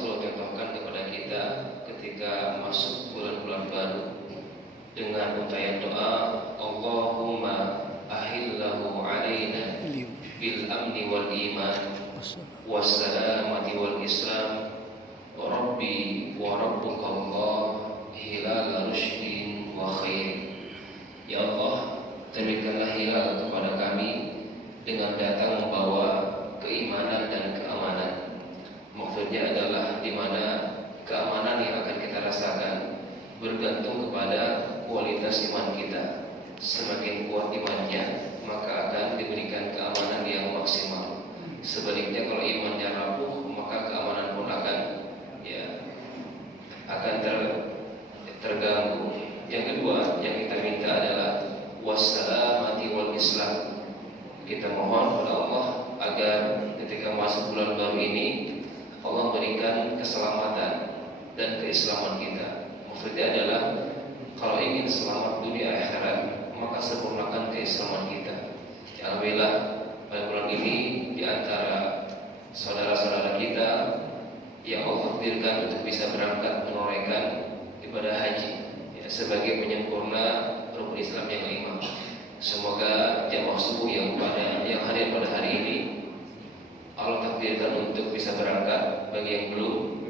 Rasulullah contohkan kepada kita ketika masuk bulan-bulan baru dengan untayan doa, Allahumma ahillahu alaina bil amni wal iman wassalamati wal islam Rabbi wa rabbuka Allah hilal rushdin wa khair. Ya Allah, terbitkanlah hilal kepada kami dengan datang membawa keimanan dan keamanan. Maksudnya adalah di mana keamanan yang akan kita rasakan bergantung kepada kualitas iman kita. Semakin kuat imannya, maka akan diberikan keamanan yang maksimal. Sebaliknya kalau imannya rapuh, maka keamanan pun akan terganggu. Yang kedua yang kita minta adalah wassalamati wal islam. Kita mohon kepada Allah agar ketika masuk bulan baru ini Allah berikan keselamatan dan keislaman kita. Maksudnya adalah kalau ingin selamat dunia akhirat, maka sempurnakan keislaman kita. Alhamdulillah pada bulan ini di antara saudara-saudara kita yang Allah takdirkan untuk bisa berangkat menunaikan ibadah haji sebagai penyempurna rukun Islam yang 5. Semoga jamaah subuh yang hadir pada hari ini Allah takdirkan untuk bisa berangkat. Bagi yang belum,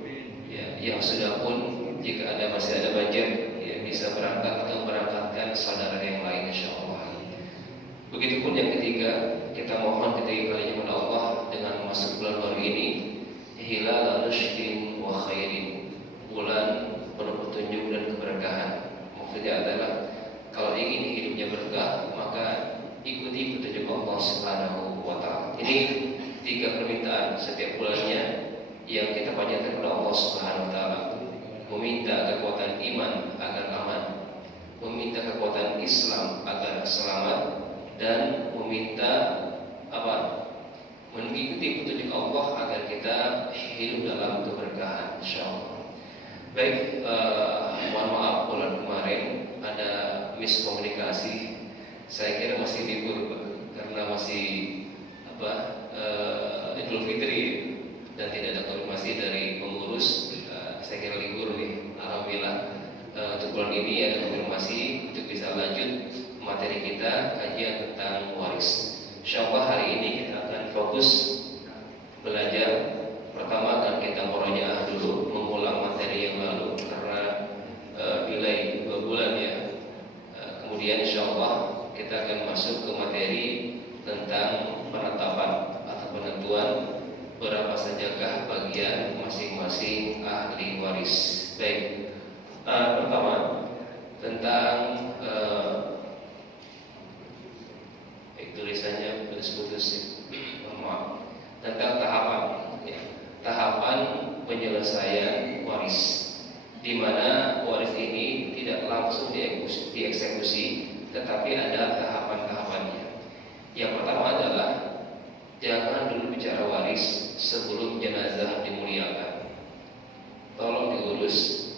yang sudah pun jika masih ada budget, bisa berangkat atau berangkatkan saudara yang lain insyaallah. Begitupun yang ketiga, kita mohon ketika kalinya kepada Allah dengan masuk bulan baru ini, hilal rushdin wa khairin, bulan penuh petunjuk dan keberkahan. Maksudnya adalah kalau ingin hidupnya berkah, maka ikuti petunjuk Allah Subhanahu wa taala. Ini 3 permintaan setiap bulannya yang kita panjatkan kepada Allah Subhanahu wa taala. Meminta kekuatan iman agar aman, meminta kekuatan Islam agar selamat, dan meminta mengikuti petunjuk Allah agar kita hidup dalam keberkahan insyaallah. Baik, mohon maaf bulan kemarin ada miskomunikasi. Saya kira masih libur karena masih Idul Fitri dan tidak ada konfirmasi dari pengurus. Saya kira libur nih. Alhamdulillah untuk bulan ini ada konfirmasi untuk bisa lanjut materi kita kajian tentang waris. Insyaallah hari ini kita akan fokus belajar. Pertama akan kita murojaah dulu, mengulang materi yang lalu karena delay 2 bulan ya. Kemudian insyaallah kita akan masuk ke materi tentang penetapan atau penentuan berapa sajakah bagian masing-masing ahli waris. Baik, pertama tentang tulisannya putus-putus ya. Maaf. Tentang tahapan tahapan penyelesaian waris, di mana waris ini tidak langsung dieksekusi, tetapi ada tahapan-tahapannya. Yang pertama adalah jangan dulu bicara waris sebelum jenazah dimuliakan. Tolong diurus,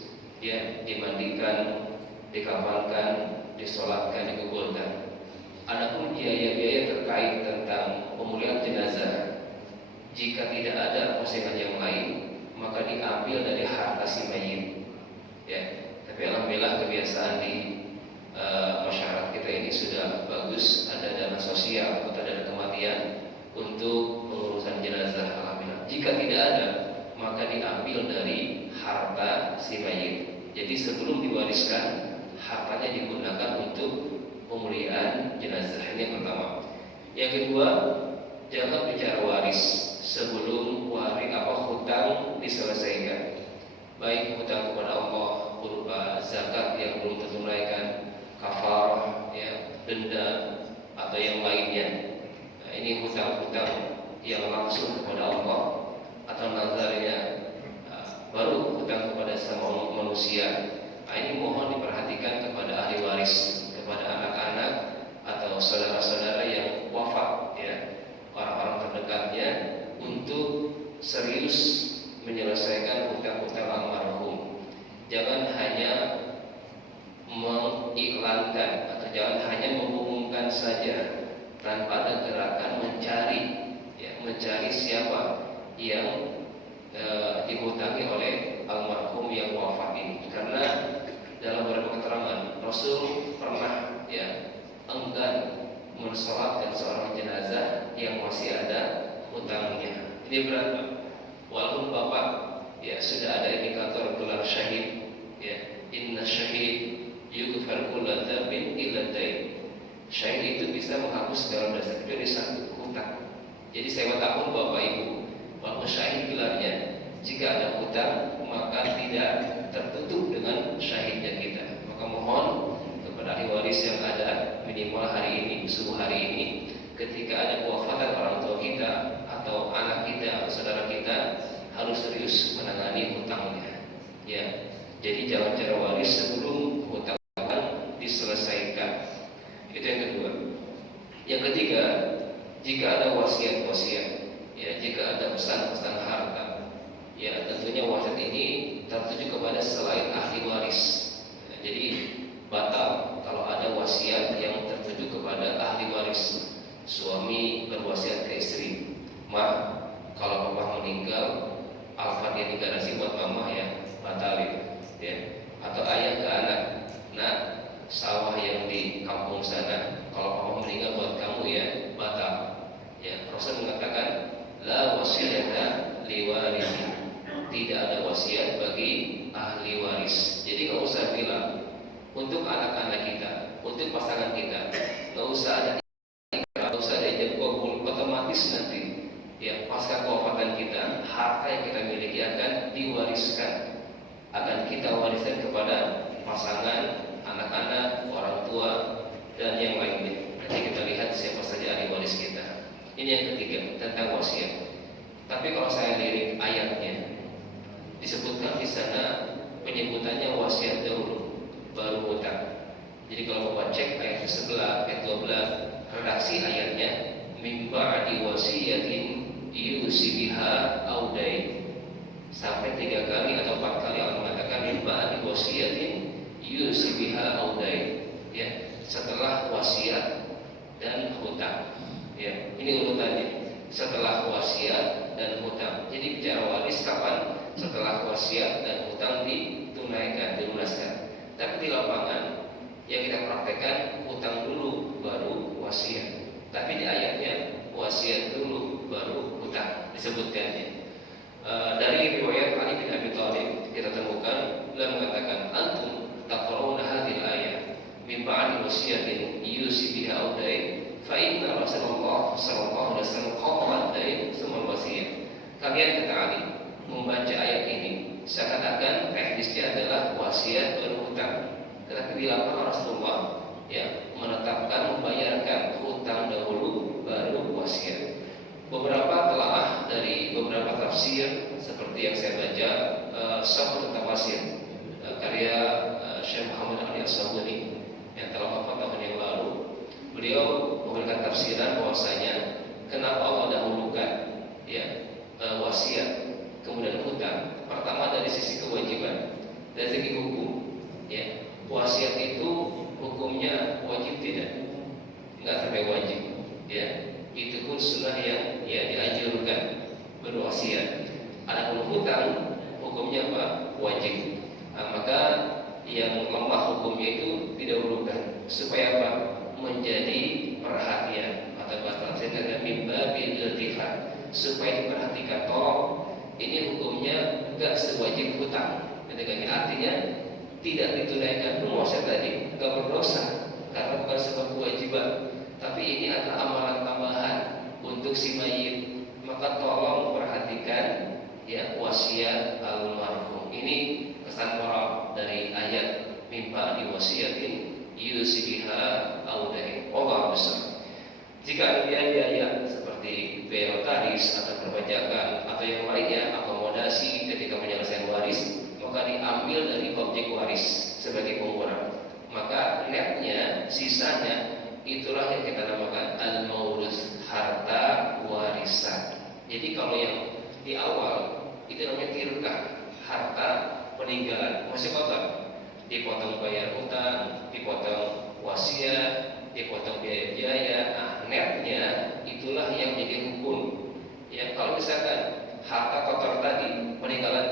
dimandikan, dikafankan, disolatkan, dikuburkan. Adapun biaya-biaya terkait tentang pemulihan jenazah, jika tidak ada postingan yang lain, maka diambil dari harta si mayit. Tapi alhamdulillah kebiasaan di masyarakat kita ini sudah bagus, ada dana sosial atau dana kematian untuk pengurusan jenazah. Alhamdulillah. Jika tidak ada, maka diambil dari harta si mayit. Jadi sebelum diwariskan, hartanya digunakan untuk pemulihan jenazah. Ini yang pertama. Yang kedua, jangan bicara waris sebelum hutang diselesaikan. Baik hutang kepada Allah berupa zakat yang belum tertunaikan, kafarah, denda atau yang lainnya. Ini hutang-hutang yang langsung kepada Allah atau nazarnya, baru hutang kepada sama manusia. Ini mohon diperhatikan kepada ahli waris, kepada anak-anak atau saudara-saudara yang wafat, orang-orang terdekatnya, untuk serius menyelesaikan hutang-hutang almarhum. Jangan hanya mengiklankan atau jangan hanya mengumumkan saja tanpa ada gerakan mencari siapa yang dihutangi oleh almarhum yang wafat ini. Karena dalam beberapa keterangan Rasul pernah enggan mensolatkan seorang jenazah yang masih ada hutangnya. Ini berat, Pak. Walaupun Bapak sudah ada indikator gelar syahid, inna syahid yughfar kullu dzambin illa dain. Syahid itu bisa menghapus segala dosa kecuali satu, hutang. Jadi saya tahun Bapak Ibu, walaupun syahid gelarnya, jika ada hutang maka tidak tertutup dengan syahidnya kita. Maka mohon kepada ahli waris yang ada minimal hari ini, subuh hari ini, ketika ada kewafatan orang tua kita atau anak kita atau saudara kita, harus serius menangani hutangnya. Jadi jangan cara waris sebelum hutang diselesaikan. Itu yang kedua. Yang ketiga, jika ada wasiat-wasiat, jika ada pesan-pesan harta, tentunya wasiat ini tertuju kepada selain ahli waris. Jadi batal kalau ada wasiat yang tertuju kepada ahli waris. Suami berwasiat ke istri, "Ma, kalau papa meninggal, Al-Fatihah digarasi buat mama batalin." Atau ayah ke anak, "Nak, sawah yang di kampung sana, kalau papa meninggal buat kamu batal." Rasul mengatakan, "La wasiyata li warisi." Tidak ada wasiat bagi ahli waris. Jadi nggak usah bilang untuk anak-anak kita, untuk pasangan kita, nggak usah ada ijab kabul, otomatis nanti pasca kewafatan kita, harta yang kita miliki akan diwariskan, akan kita wariskan kepada pasangan, anak-anak, orang tua, dan yang lainnya. Nanti kita lihat siapa saja ahli waris kita. Ini yang ketiga tentang wasiat. Tapi kalau saya lirik ayatnya, disebutkan di sana penyebutannya wasiat dahulu, baru hutang. Jadi kalau Bapak cek ayat ke-11, ayat 12, redaksi ayatnya, "Min ba'di wasiyatin yusi biha au dain." Sampai 3 kali atau 4 kali Allah mengatakan min ba'di wasiyatin yusi biha au dain. Setelah wasiat dan hutang. Ini urutannya. Setelah wasiat dan hutang. Jadi bicara waris kapan? Setelah wasiat dan hutang ditunaikan, dilunaskan. Tapi di lapangan yang kita praktekkan hutang dulu baru wasiat. Tapi di ayatnya wasiat dulu baru hutang disebutkannya. Dari riwayat Ali bin Abi Thalib kita temukan beliau mengatakan, "Antum taqra'una hadhil ayat min ba'di wasiyatin yusi biha aw dain fa inna Rasulullah sallallahu alaihi wasallam qada dain tsumma wasiyah." Kalian, kata Ali, membaca ayat ini seakan-akan teknisnya adalah wasiat baru hutang. Tetapi di lapangan Rasulullah menetapkan membayarkan hutang dahulu baru wasiat. Beberapa telaah dari beberapa tafsir seperti yang saya baca, Syahrul Tafsir karya Syekh Muhammad Ali As-Sabuni yang telah wafat tahun yang lalu, beliau memberikan tafsiran bahwasanya kenapa Allah dahulukan wasiat kemudian hutang. Pertama dari sisi kewajiban, dari segi hukum, wasiat itu hukumnya wajib tidak? Enggak sampai wajib, itu pun sunnah yang dianjurkan berwasiat. Adapun hutang hukumnya apa? Wajib. Maka yang lemah hukumnya itu didahulukan supaya apa? Menjadi perhatian atau bahasa Indonesia mimba bil iltifat, supaya diperhatikan. Tolong, ini hukumnya enggak sewajib hutang. Artinya tidak ditunaikan pun wasiat tadi enggak berdosa karena bukan sebuah kewajiban, tapi ini adalah amalan tambahan untuk si mayit. Maka tolong perhatikan wasiat almarhum. Ini kesan moral dari ayat mimba di wasiatin yusi biha au dain. Allah besar. Jika ada biaya seperti biaya notaris atau perpajakan atau yang lainnya, akomodasi ketika penyelesaian waris, maka diambil dari objek waris sebagai pengurang. Maka netnya, sisanya, itulah yang kita namakan al-maurus, harta warisan. Jadi kalau yang di awal itu namanya tirkah, harta peninggalan, masih kotor, dipotong bayar hutang, dipotong wasiat, dipotong biaya. Netnya itulah yang jadi hukum. Kalau misalkan harta kotor tadi, peninggalan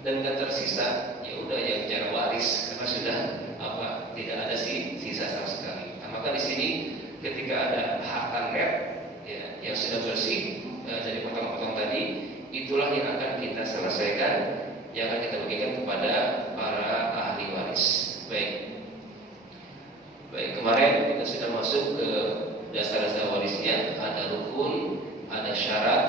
dan nggak tersisa, ya udah yang cara waris karena sudah tidak ada sisa sama sekali. Nah, maka di sini ketika ada harta net ya, yang sudah bersih dari potong-potong tadi, itulah yang akan kita selesaikan, yang akan kita bagikan kepada para ahli waris. Baik, kemarin kita sudah masuk ke dasar-dasar warisnya. Ada rukun, ada syarat,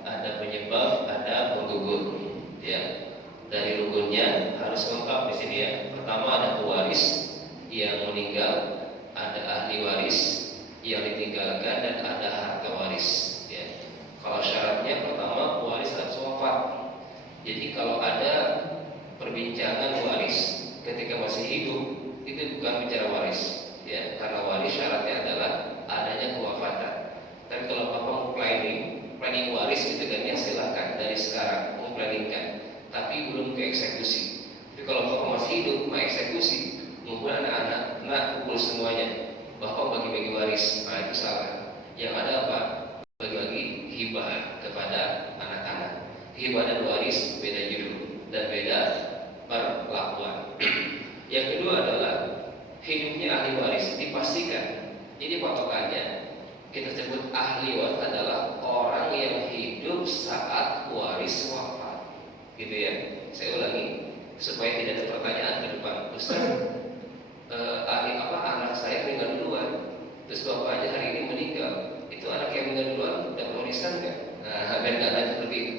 ada penyebab, ada penggugur. Ya, dari rukunnya harus lengkap di sini ya. Pertama ada pewaris yang meninggal, ada ahli waris yang ditinggalkan, dan ada harta waris. Ya. Kalau syaratnya pertama pewaris harus wafat. Jadi kalau ada perbincangan waris ketika masih hidup, itu bukan bicara waris. Ya, karena waris syaratnya adalah adanya kewafatan. Tapi kalau Bapak planning waris gitu kan, ya silakan dari sekarang memplanningkan, tapi belum ke eksekusi. Tapi kalau Bapak masih hidup mau eksekusi, ngumpul anak-anak, kumpul semuanya, Bapak bagi-bagi waris, nah itu salah. Yang ada apa? Bagi-bagi hibah kepada anak-anak. Hibah dan waris beda judul dan beda perlakuan. Yang kedua adalah hidupnya ahli waris dipastikan. Jadi patokannya kita sebut ahli waris adalah orang yang hidup saat waris wafat, gitu ya. Saya ulangi supaya tidak ada pertanyaan ke depan. Ustaz, anak saya meninggal duluan, terus bapaknya hari ini meninggal, itu anak yang meninggal duluan dapat warisan nggak? Nah, biar nggak ada seperti itu.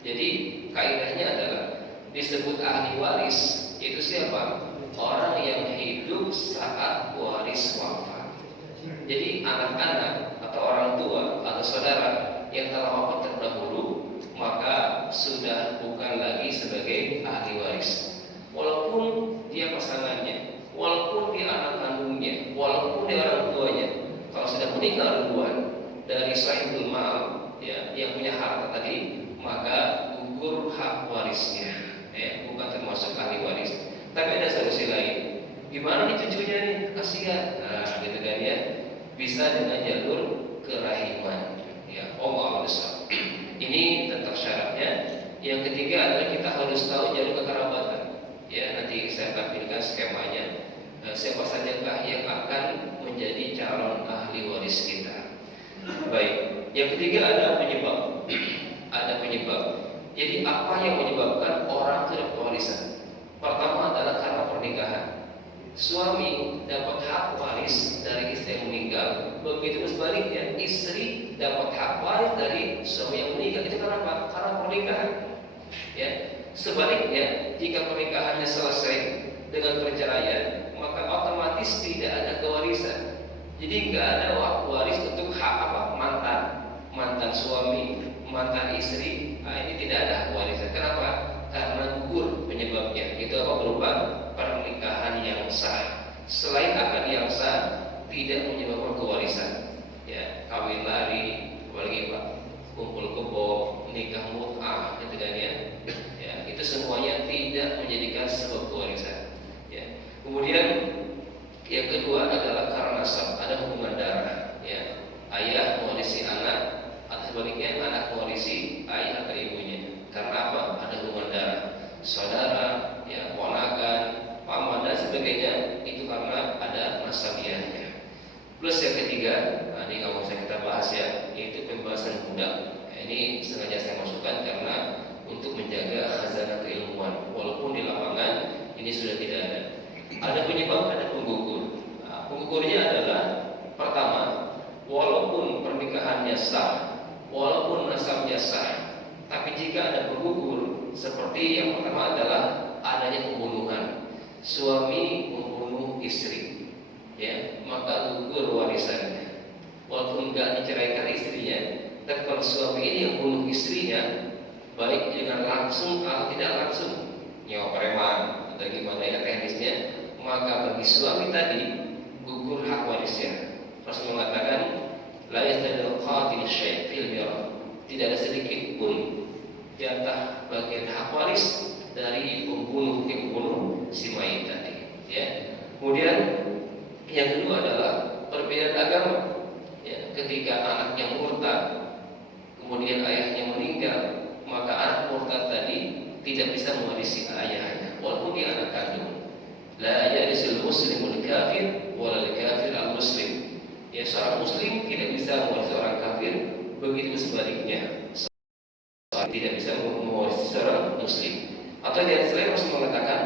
Jadi kaidahnya adalah disebut ahli waris itu siapa? Orang yang hidup saat waris wafat. Jadi anak-anak atau orang tua atau saudara yang telah wafat terdahulu, maka sudah bukan lagi sebagai ahli waris. Walaupun dia pasangannya, walaupun dia anak kandungnya, walaupun dia orang tuanya, kalau sudah meninggal duluan dari sahibul mal, ya, yang punya harta tadi, maka gugur hak warisnya, ya, bukan termasuk ahli waris. Tapi ada solusi lain. Gimana nih cucunya nih? Kasihan. Nah, gitu kan ya. Bisa dengan jalur kerahiman. Ya, Allah besar. Ini tentang syaratnya. Yang ketiga adalah kita harus tahu jalur kekerabatan. Ya, nanti saya tampilkan skemanya. Siapa sajakah yang akan menjadi calon ahli waris kita. Baik. Yang ketiga ada penyebab. Ada penyebab. Jadi apa yang menyebabkan orang tidak warisan? Pertama adalah karena pernikahan. Suami dapat hak waris dari istri yang meninggal, begitu sebaliknya istri dapat hak waris dari suami yang meninggal. Itu karena apa? Karena pernikahan. Ya. Sebaliknya, jika pernikahannya selesai dengan perceraian, maka otomatis tidak ada kewarisan. Jadi nggak ada waris untuk hak mantan suami, mantan istri. Nah, ini tidak ada warisan. Kenapa? Karena gugur penyebabnya. Itu apa? Berupa pernikahan yang sah. Selain akad yang sah, tidak menyebabkan kewarisan. Ya, kawin lari, apalagi Pak, kumpul kebo, nikah mut'ah, gitu kan ya. Ya, itu semuanya tidak menjadikan sebab kewarisan. Ya. Kemudian yang kedua adalah karena nasab, ada hubungan darah. Ya, ayah mewarisi anak, atau sebaliknya anak mewarisi ayah atau ibunya. Karena apa? Ada hubungan darah, saudara, ya, ponakan, paman dan sebagainya. Itu karena ada nasabiahnya. Plus yang ketiga, ini nggak usah kita bahas ya, yaitu pembahasan budak. Ini sengaja saya masukkan karena untuk menjaga khazanah keilmuan. Walaupun di lapangan ini sudah tidak ada. Ada penyebab, ada penggugur. Nah, penggugurnya adalah pertama, walaupun pernikahannya sah, walaupun nasabnya sah, tapi jika ada penggugur, seperti yang pertama adalah adanya pembunuhan. Suami membunuh istri, ya, maka gugur warisannya. Walaupun nggak diceraikan istrinya, tapi kalau suami ini yang bunuh istrinya, baik dengan langsung atau tidak langsung, nyawa preman atau gimana ya teknisnya, maka bagi suami tadi gugur hak warisnya. Rasul mengatakan, la yastadil qatil syai' fil mirah. Tidak ada sedikit pun jatah bagian hak waris dari pembunuh yang membunuh si mayit tadi. Ya. Kemudian yang kedua adalah perbedaan agama. Ya. Ketika anak yang murtad, kemudian ayahnya meninggal, maka anak murtad tadi tidak bisa mewarisi ayahnya walaupun dia anak kandung. La yarisul muslimul kafir walal kafir al muslim. Ya, seorang muslim tidak bisa mewarisi orang kafir, begitu sebaliknya. Seorang tidak bisa mewarisi seorang muslim. Atau di ayat lain Rasul mengatakan,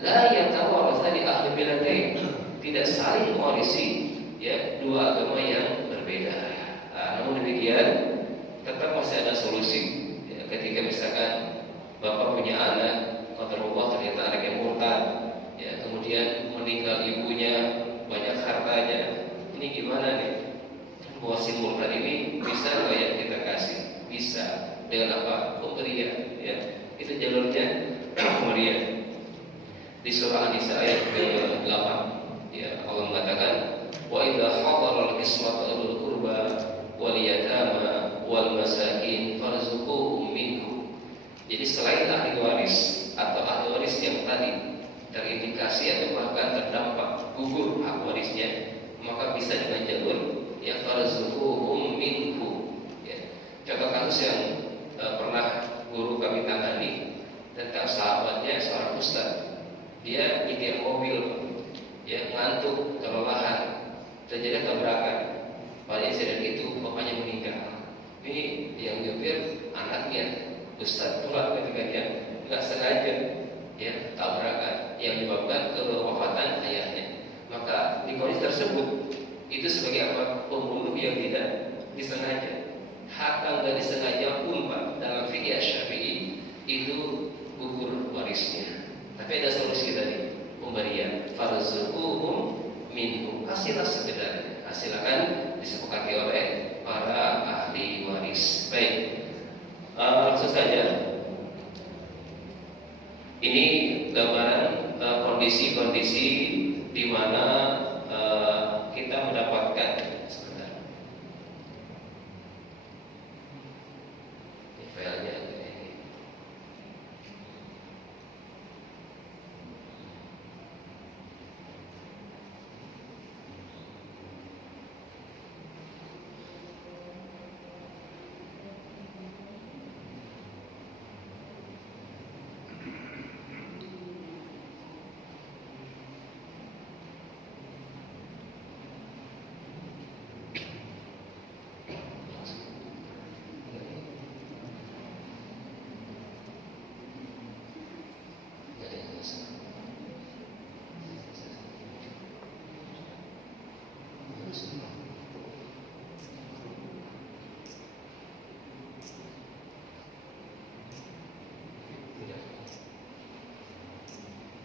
la yatawarasani ahli bilatain. Tidak saling mewarisi ya dua agama yang berbeda. Namun demikian tetap masih ada solusi. Ya, ketika misalkan bapak punya anak, qadarullah ternyata anak yang murtad, ya kemudian meninggal ibunya, banyak hartanya, ini gimana nih? Bahwa si murtad ini bisa nggak ya kita kasih? Bisa. Dengan apa? Pemberian. Ya, itu jalurnya pemberian. Di surah An-Nisa ayat ke-8, ya Allah mengatakan, wa idza hadara al-qismata ulul qurba wal yatama wal masakin farzuquhum minhu. Jadi selain ahli waris atau ahli waris yang tadi terindikasi atau bahkan terdampak gugur hak warisnya, maka bisa dengan jalur ya farzuquhum minhu. Ya. Contoh kasus yang pernah guru kami tangani tentang sahabatnya seorang ustaz. Dia nyetir mobil, ya ngantuk, kelelahan, terjadi tabrakan. Pada insiden itu bapaknya meninggal. Ini yang nyetir anaknya, ustaz tua ketika dia nggak sengaja ya tabrakan yang menyebabkan kewafatan ayahnya. Maka di kondisi tersebut itu sebagai apa? Pembunuh yang tidak disengaja. Hak nggak disengaja pun Pak dalam fikih Syafi'i itu gugur warisnya. Tapi ada solusi tadi, pemberian farzuquhum minhu, kasihlah sekedarnya. Silakan disepakati oleh para ahli waris. Baik, langsung saja. Ini gambaran kondisi-kondisi di mana kita mendapatkan sebentar. Ini filenya ini.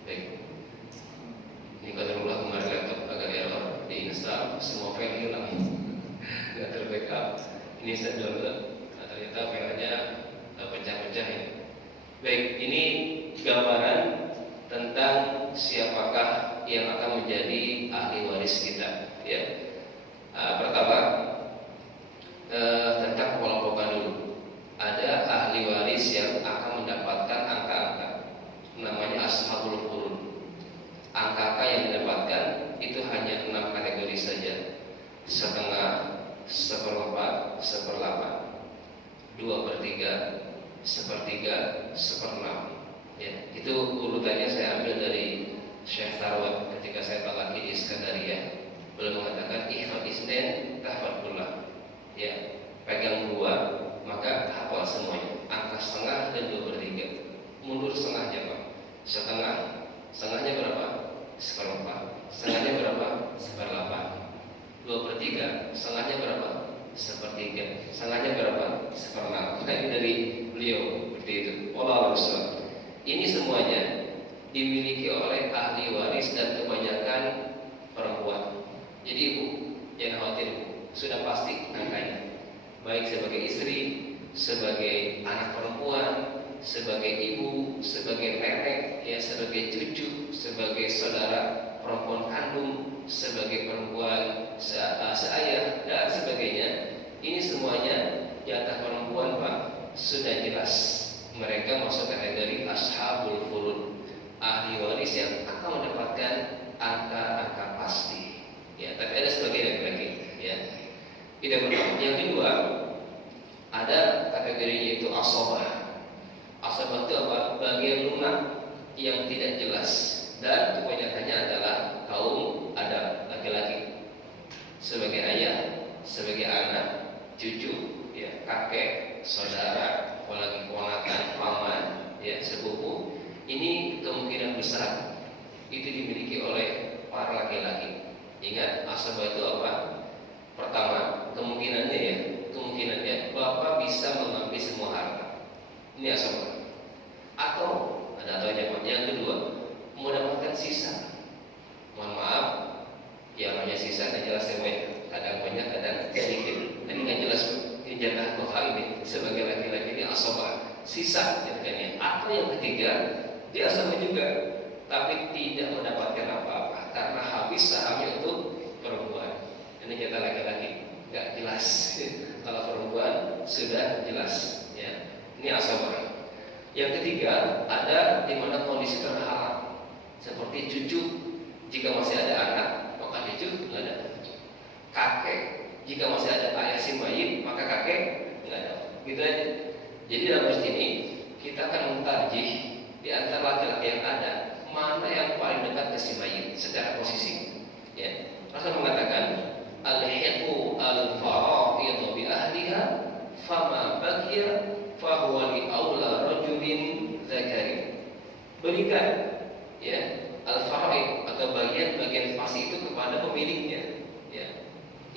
Baik, ini qadarullah kemarin laptop agak error, diinstal semua file hilang, nggak terbackup. Ini saya download, ternyata filenya pecah-pecah ya. Baik, ini gambaran tentang siapakah yang akan menjadi ahli waris kita. Ya, pertama tentang kelompokan dulu. Ada ahli waris yang akan mendapatkan angka-angka, namanya ashabul furud. Angka-angka yang didapatkan itu hanya 6 kategori saja: setengah, seperempat, seperlapan, 2/3, sepertiga, seperenam. Ya, itu urutannya saya ambil dari Syekh Tarwat ketika saya talaki di Iskandariyah. Beliau mengatakan ihfad isnen tahfad kullah. Ya, pegang 2 maka hafal semuanya. Angka setengah dan 2/3. Mundur setengahnya Pak. Setengahnya berapa? Seperempat. Setengahnya berapa? Seperlapan. 2/3. Setengahnya berapa? Sepertiga. Setengahnya berapa? Seperenam. Nah, ini dari beliau seperti itu. Wallahu a'lam. Ini semuanya dimiliki oleh ahli waris dan kebanyakan perempuan. Jadi ibu, jangan khawatir ibu, sudah pasti angkanya. Baik sebagai istri, sebagai anak perempuan, sebagai ibu, sebagai nenek, ya sebagai cucu, sebagai saudara perempuan kandung, sebagai perempuan seayah dan sebagainya. Ini semuanya jatah perempuan Pak sudah jelas. Mereka masuk kategori ashabul furud, ahli waris yang akan mendapatkan angka-angka pasti. Ya, tapi ada sebagian laki-laki. Ya, tidak pertama. Yang kedua, ada kategori yaitu asabah. Asabah itu apa? lunak yang tidak jelas, dan kebanyakannya adalah kaum ada laki-laki sebagai ayah, sebagai anak, cucu, ya, kakek, saudara, apalagi ponakan, paman, ya, sepupu. Ini kemungkinan besar itu dimiliki oleh para laki-laki. Ingat, asabah itu apa? Pertama, kemungkinannya bapak bisa mengambil semua harta. Ini asabah. Atau yang kedua, mendapatkan sisa. Mohon maaf, yang namanya sisa nggak jelas ya, kadang banyak, kadang sedikit. Ini nggak jelas. Ini jatah bapak ini sebagai laki-laki ini asabah, sisa jadikannya. Atau yang ketiga, dia asabah juga, tapi tidak mendapatkan apa-apa karena habis sahamnya untuk perempuan. Ini kita laki-laki nggak jelas. Kalau perempuan sudah jelas, ya. Ini asabah. Yang ketiga, ada di mana kondisi terhalang, seperti cucu. Jika masih ada anak, maka cucu nggak ada. Kakek, jika masih ada ayah si mayit, maka kakek nggak ada. Gitu aja. Jadi dalam hadis ini kita akan mentarjih di antara laki-laki yang ada, mana yang paling dekat ke si mayit secara posisi. Ya. Rasul mengatakan, al-hiqu al-fara'idhu bi ahliha, fama baqiya fahuwa li aula rajulin zakari. Berikan, ya, al-fara'id atau bagian-bagian pasti itu kepada pemiliknya, ya.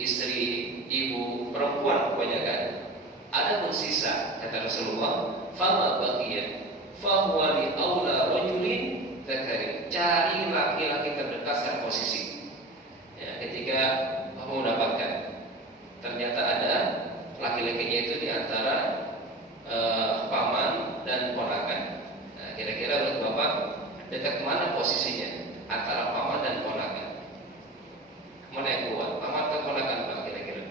Istri, ibu, perempuan kebanyakan. Adapun sisa, kata Rasulullah, fama baqiya fahuwa li aula rajulin zakari. Cari laki-laki terdekat secara posisi. Ya, ketika kamu mendapatkan, ternyata ada laki-lakinya itu di antara paman dan ponakan. Nah, kira-kira menurut bapak dekat mana posisinya antara paman dan ponakan? Mana yang kuat? Paman atau ponakan, Pak, kira-kira?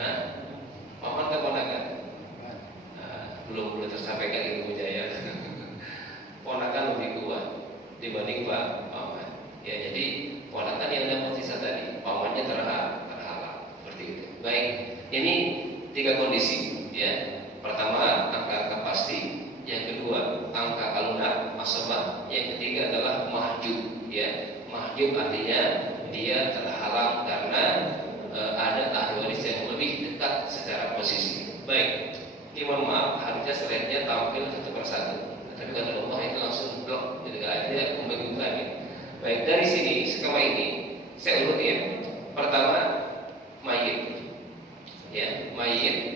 Nah, paman atau ponakan? Nah, belum tersampaikan ilmu jaya. Ponakan lebih kuat dibanding paman. Ya, jadi ponakan yang dapat sisa tadi, pamannya terhalang, seperti itu. Baik, ini 3 kondisi, ya. Pertama, angka pasti. Yang kedua, angka lunak, asabah. Yang ketiga adalah mahjub, ya. Mahjub artinya dia terhalang karena ada ahli waris yang lebih dekat secara posisi. Baik, ini mohon maaf, harusnya slide-nya tampil satu persatu. Tapi kata Allah itu langsung blok, jadi dia membingungkan. Baik, dari sini skema ini saya urut, ya. Pertama, mayit. Ya, mayit.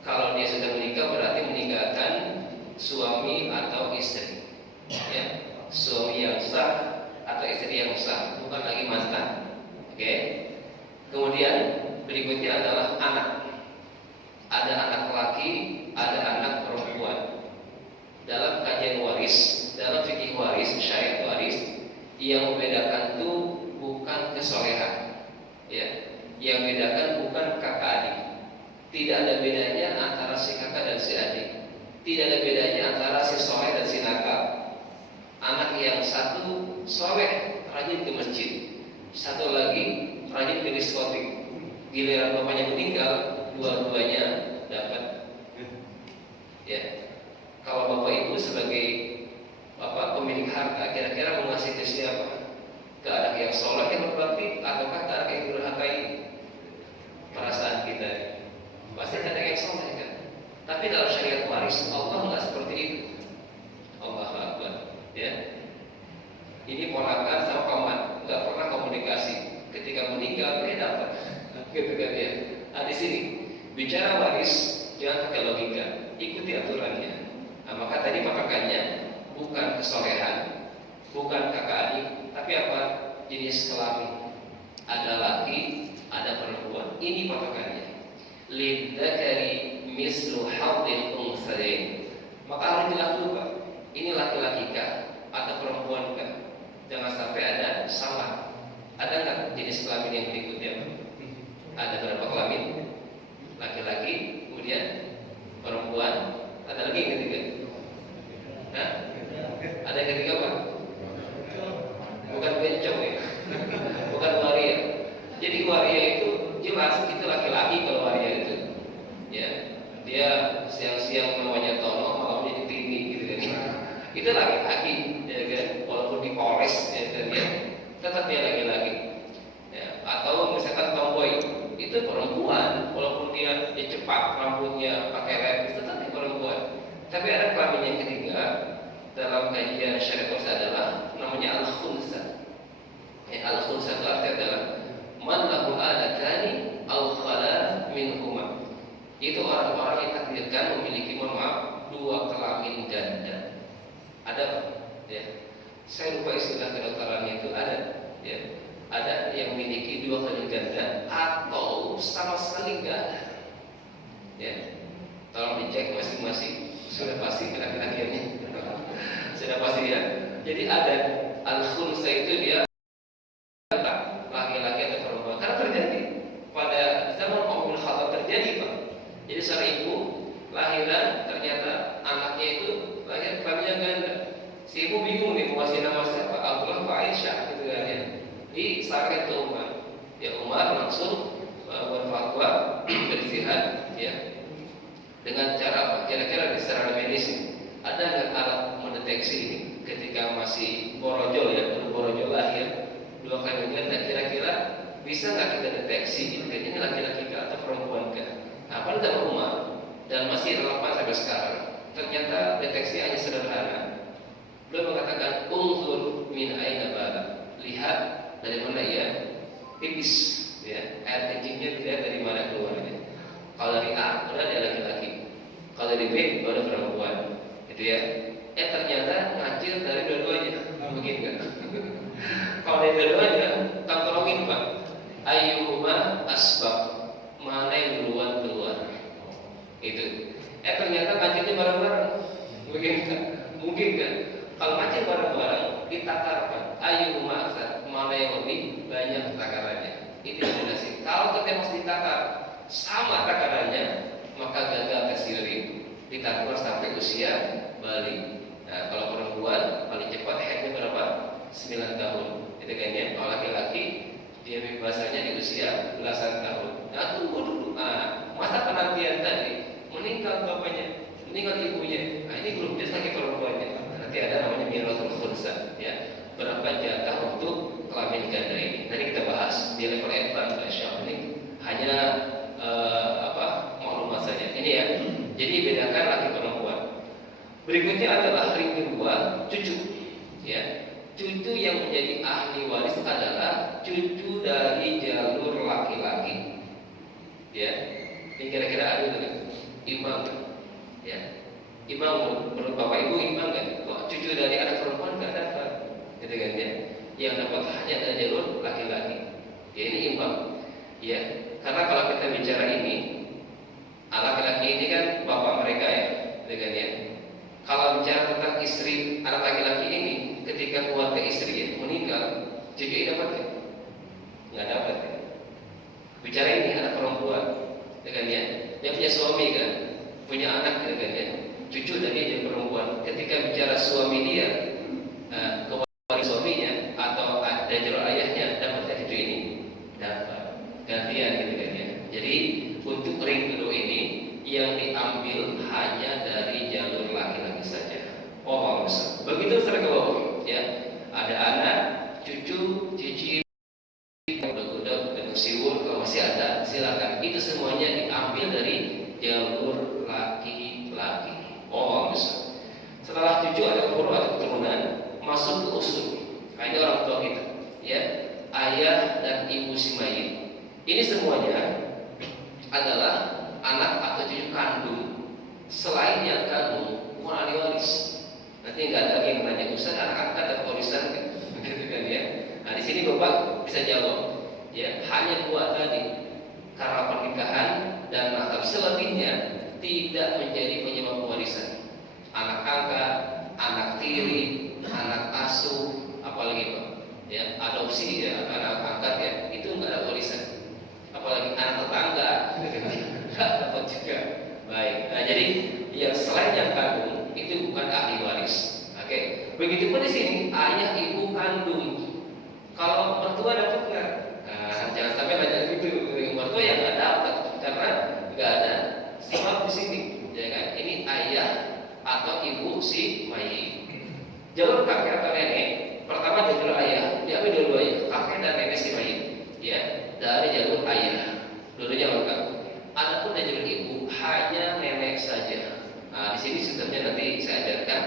Kalau dia sudah menikah berarti meninggalkan suami atau istri, ya. Suami yang sah atau istri yang sah, bukan lagi mantan. Oke. Kemudian berikutnya adalah anak. Ada anak laki, ada anak perempuan. Dalam kajian waris, dalam fikih waris, syariat waris, yang membedakan itu bukan kesolehan, ya. Yang membedakan bukan kakak adik. Tidak ada bedanya antara si kakak dan si adik. Tidak ada bedanya antara si soleh dan si nakal. Anak yang satu soleh, rajin ke masjid, satu lagi rajin ke diskotik. Giliran bapaknya meninggal, dua-duanya dapat. Ya. Kalau bapak ibu sebagai bapak pemilik harta, kira-kira mau ngasih ke siapa? Ke anak yang soleh yang berbakti, ataukah ke anak yang durhaka? Perasaan kita pasti ada yang soleh, kan? Tapi dalam syariat waris Allah nggak seperti itu. Allahu Akbar, ya. Ini ponakan sama paman nggak pernah komunikasi. Ketika meninggal dia dapat, gitu kan, ya. Nah, di sini bicara waris jangan pakai logika, ikuti aturannya. Nah, maka tadi patokannya bukan kesolehan, bukan kakak adik, tapi apa? Jenis kelamin. Ada laki, ada perempuan. Ini patokannya. Lidzakari mislu hadzil unthayain. Maka harus dilakukan. Ini laki-laki kah atau perempuan kah? Jangan sampai ada salah. Ada nggak jenis kelamin yang berikutnya? Ada berapa kelamin? Laki-laki, kemudian perempuan. Ada lagi yang ketiga? Nah, ada yang ketiga apa? Bukan bencong, ya. Bukan waria. Jadi waria itu jelas itu laki-laki. Kalau waria itu, ya, dia siang-siang namanya Tono, malam jadi tinggi, gitu kan. itu laki-laki, ya kan? Walaupun dipoles, ya kan ya, tetap dia laki-laki. Ya, atau misalkan tomboy, itu perempuan, walaupun dia cepat, rambutnya pakai lem, tetap dia perempuan. Tapi ada kelamin yang ketiga dalam kajian syariat adalah namanya al-khunsa. Ya, al-khunsa itu artinya adalah man lahu alatani al khala minhuma. Itu orang-orang yang takdirkan memiliki, mohon maaf, dua kelamin ganda. Ada, ya, saya lupa istilah kedokterannya itu ada, ya, ada yang memiliki dua kelamin ganda atau sama sekali nggak ada. Ya, tolong dicek masing-masing, sudah pasti laki-lakinya, sudah pasti ya. Jadi ada al-khunsa itu dia laki-laki atau perempuan. Karena terjadi pada zaman Umar bin Khattab terjadi, Pak. Jadi seorang ibu lahiran ternyata anaknya itu lahir kelaminnya ganda. Si ibu bingung nih mau kasih nama siapa, Abdullah atau Aisyah gitu kan ya. Disarankan ke Umar. Ya Umar langsung berfatwa berijtihad ya. Dengan cara apa? Kira-kira secara medis ada nggak alat mendeteksi ini ketika masih borojol ya, borojol lahir dua kali ganda, kira-kira bisa nggak kita deteksi ini laki-laki atau perempuan kan? Nah, pada zaman Umar dan masih relevan sampai sekarang, ternyata deteksi hanya sederhana. Beliau mengatakan unzur min aina bala, lihat dari mana ia pipis, ya, air kencingnya dilihat dari mana keluarnya. Kalau dari A berarti dia laki-laki, kalau dari B baru perempuan, gitu ya. Ternyata ngacir dari dua-duanya, mungkin nggak? Kalau dari dua-duanya, tolongin Pak, ayyuhuma asbab, mana yang duluan keluar? Itu. Ternyata ngacirnya bareng-bareng, mungkin nggak? Mungkin kan? Kalau ngacir bareng-bareng, ditakar Pak, ayyuhuma asbab, mana yang lebih banyak takarannya? Itu definisi. Kalau kita masih ditakar sama takarannya, maka gagal kesiri, ditakar sampai usia balik. Nah, kalau perempuan paling cepat haidnya berapa? 9 tahun. Itu kan ya. Kalau laki-laki dia bahasanya di usia belasan tahun. Nah, tunggu dulu. Nah, masa penantian tadi meninggal bapaknya, meninggal ibunya. Nah, ini belum jelas lagi perempuannya. Nanti ada namanya mirasul khunsa, ya. Berapa jatah untuk kelamin ganda ini? Nanti kita bahas di level advance, insyaallah. Ini hanya maklumat saja. Ini ya. Jadi bedakan laki perempuan. Berikutnya adalah ring kedua, cucu. Ya, cucu yang menjadi ahli waris adalah cucu dari jalur laki-laki. Ya, ini kira-kira ada dengan imam. Ya, imam menurut bapak ibu imam kan? Kok cucu dari anak perempuan nggak dapat? Gitu kan ya? Yang dapat hanya dari jalur laki-laki. Ya, ini imam. Ya, karena kalau kita bicara ini, anak laki-laki ini kan bapak mereka ya, gitu kan ya? Kalau bicara tentang istri anak laki-laki ini, ketika keluarga istri ya, meninggal, cucu ini dapat ya? Nggak dapat ya? Bicara ini anak perempuan, kan ya? Dia punya suami kan, punya anak kan ya? Cucu dari dia perempuan. Ketika bicara suami dia, keluarga suaminya atau ada jalur ayahnya, dapat cucu ini? Dapat. Gantian gitu kan ya? Jadi untuk ring kedua ini yang diambil hanya dari jalur laki-laki saja. Oh, begitu secara ke bawah, ya. Ada anak, cucu, cici, udah siwur, kalau masih ada silakan. Itu semuanya diambil dari jalur laki-laki. Oh, bisa. Setelah cucu ada furu atau keturunan, masuk ke usul. Nah, ini orang tua kita, ya. Ayah dan ibu si mayit. Ini semuanya adalah anak atau cucu kandung. Selain yang kandung, bukan ahli waris. Nanti nggak ada lagi yang nanya, Ustaz anak angkat ada warisan kan? Gitu kan ya. Nah di sini bapak bisa jawab, ya hanya dua tadi, karena pernikahan dan nasab. Selebihnya tidak menjadi penyebab warisan. Anak angkat, anak tiri, anak asuh, apalagi Pak, ya adopsi ya anak angkat ya, itu nggak ada warisan. Apalagi anak tetangga, nggak dapat juga. Baik, nah jadi yang selain yang kandung itu bukan ahli waris. Oke, begitu pun di sini ayah ibu kandung. Kalau mertua dapat nggak? Nah, jangan sampai banyak gitu. Mertua yang nggak dapat karena nggak ada sifat di sini. Ya kan? Ini ayah atau ibu si mayit. Jalur kakek atau nenek, pertama jalur ayah, diambil dua-duanya, kakek dan nenek si mayit, ya, dari jalur ayah, dulunya lengkap. Adapun dari jalur ibu hanya nenek saja. Nah, di sini sistemnya nanti saya ajarkan.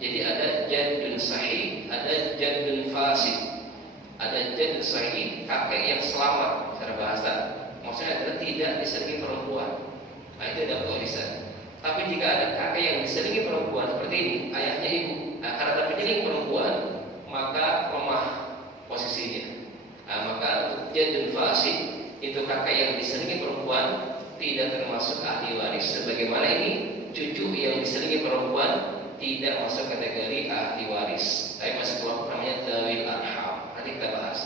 Jadi ada jaddun sahih, ada jaddun fasid. Ada jaddun sahih, kakek yang selamat secara bahasa. Maksudnya adalah tidak diselingi perempuan. Nah, itu ada warisan. Tapi jika ada kakek yang diselingi perempuan seperti ini, ayahnya ibu. Nah, karena ada penyeling perempuan, maka lemah posisinya. Nah, maka untuk jaddun fasid itu kakek yang diselingi perempuan tidak termasuk ahli waris. Sebagaimana ini cucu yang diselingi perempuan tidak masuk kategori ahli waris. Tapi masuk kelompok namanya dzawil arham. Nanti kita bahas.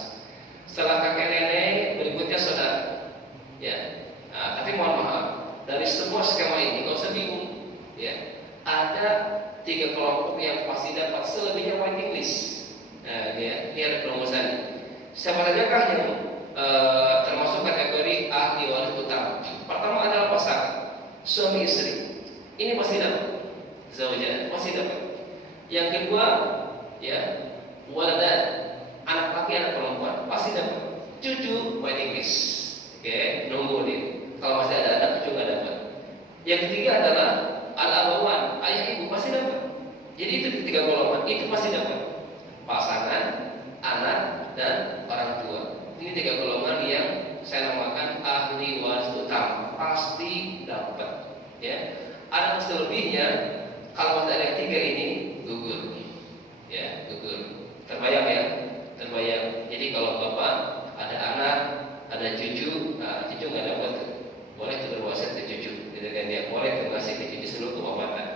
Setelah kakek nenek berikutnya saudara. Ya. Nah, tapi mohon maaf, dari semua skema ini nggak usah bingung. Ya. Ada 3 kelompok yang pasti dapat, selebihnya waiting list. Nah, ini ada perumusan. Siapa sajakah yang termasuk kategori ahli waris utama? Pertama adalah pasangan suami istri. Ini pasti dapat. Zaujah pasti dapat. Yang kedua, ya, waladan, anak laki anak perempuan pasti dapat. Cucu waiting list. Oke, nunggu nih. Kalau masih ada anak cucu nggak dapat. Yang ketiga adalah al-abawan, ayah ibu pasti dapat. Jadi itu 3 golongan, itu pasti dapat. Pasangan, anak, dan orang tua. Ini 3 golongan yang saya namakan ahli waris utama, pasti dapat. Ya, ada selebihnya. Kalau masih ada yang 3 ini gugur, ya gugur. Terbayang ya, terbayang. Jadi kalau bapak ada anak, ada cucu, nah cucu nggak dapat, boleh tuh berwasiat ke cucu, gitu kan ya. Boleh tuh ngasih ke cucu seluruh pengobatan.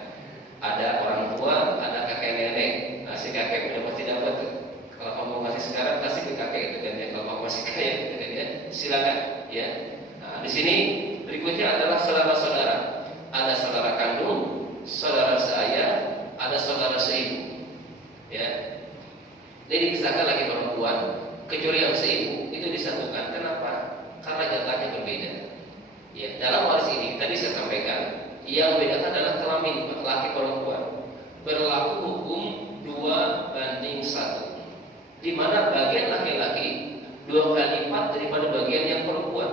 Ada orang tua, ada kakek nenek, nah si kakek udah pasti dapat tuh. Kalau kamu mau kasih sekarang, kasih ke kakek itu kan ya. Kalau kamu masih kaya, gitu kan ya, silakan ya. Nah di sini berikutnya adalah saudara-saudara. Ada saudara kandung, saudara saya, ada saudara seibu, ya. Jadi misalkan lagi perempuan, kecuali yang seibu itu disatukan. Kenapa? Karena jatahnya berbeda. Ya, dalam waris ini tadi saya sampaikan, yang membedakan adalah kelamin laki perempuan. Berlaku hukum 2:1, di mana bagian laki-laki 2 kali lipat daripada bagian yang perempuan.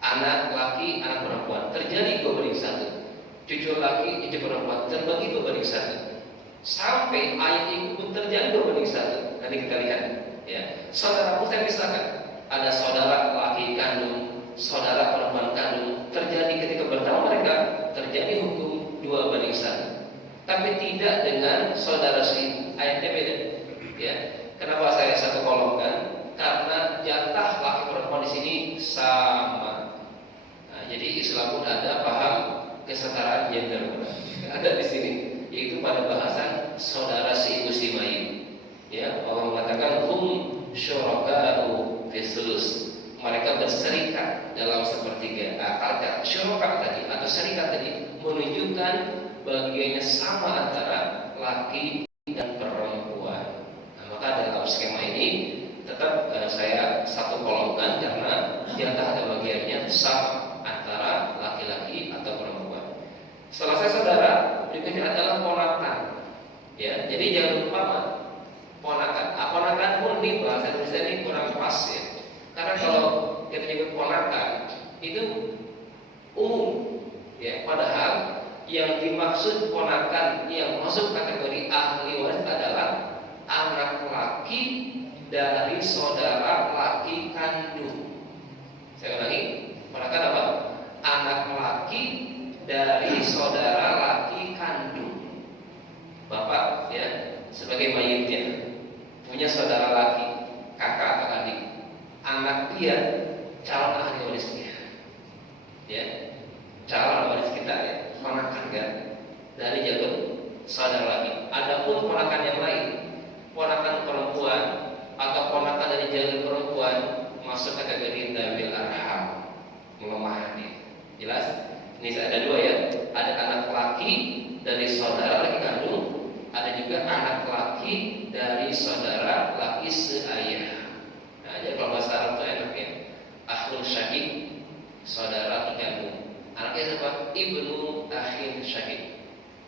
Anak laki, anak perempuan terjadi 2:1. Cucu laki, cucu perempuan terbagi 2:1. Sampai ayah ibu pun terjadi 2:1. Nanti kita lihat. Ya, saudara pun saya pisahkan. Ada saudara laki kandung, saudara perempuan kandung. Terjadi ketika bertemu mereka terjadi hukum 2:1. Tapi tidak dengan saudara seibu. Ayatnya beda. Ya, kenapa saya satu kolomkan? Karena jatah laki perempuan di sini sama. Nah, jadi Islam pun ada paham kesetaraan gender, ada di sini, yaitu pada bahasan saudara seibu si mayit. Ya, Allah mengatakan hum syuraka'u fisulus, mereka berserikat dalam sepertiga. Kata syuraka tadi atau serikat tadi menunjukkan bagiannya sama antara laki dan perempuan. Nah, maka dalam skema ini tetap saya satu kolomkan karena jatah ada bagiannya sama antara laki-laki atau perempuan. Setelah saya saudara, berikutnya adalah ponakan. Ya, jadi jangan lupa ponakan. Ponakan pun ini bahasa Indonesia ini kurang pas ya. Karena kalau kita nyebut ponakan itu umum, ya. Padahal yang dimaksud ponakan yang masuk kategori ahli waris adalah anak laki dari saudara laki kandung. Saya ulangi, ponakan apa? Anak laki dari saudara laki kandung. Bapak ya sebagai mayitnya punya saudara laki, kakak atau adik. Anak dia calon ahli warisnya. Ya. Calon waris kita ya, ponakan kan dari jalur saudara laki. Adapun ponakan yang lain, ponakan perempuan atau ponakan dari jalur perempuan masuk kategori dzawil arham, melemahnya. Jelas? Ini ada 2 ya. Ada anak laki dari saudara laki kandung, ada juga anak laki dari saudara laki seayah. Nah, jadi kalau bahasa Arab itu enaknya akhul syahid, saudara laki kandung. Anaknya siapa? Ibnu akhin syahid.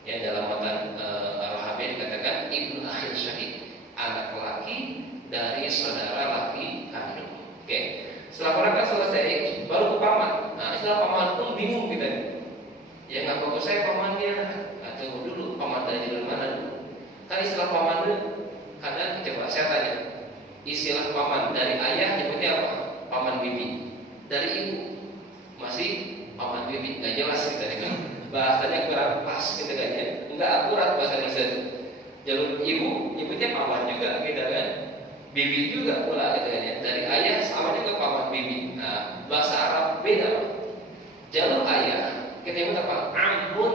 Ya, dalam matan Al-Habib dikatakan ibnu akhir syahid, anak laki dari saudara laki kandung. Oke. Setelah perangkat selesai, baru ke paman. Nah, istilah paman pun bingung kita. Ya nggak fokus saya pamannya, atau dulu paman dari mana dulu? Kan istilah paman itu kadang coba saya tanya, istilah paman dari ayah nyebutnya apa? Paman bibi. Dari ibu masih paman bibi. Nggak jelas kita kan. Bahasanya kurang pas gitu kan ya. Nggak akurat bahasa Indonesia. Jalur ibu nyebutnya paman juga gitu kan. Bibi juga pula gitu kan ya. Dari ayah sama juga paman bibi. Nah, bahasa Arab beda. Jalur ayah kita nyebut apa? Ammun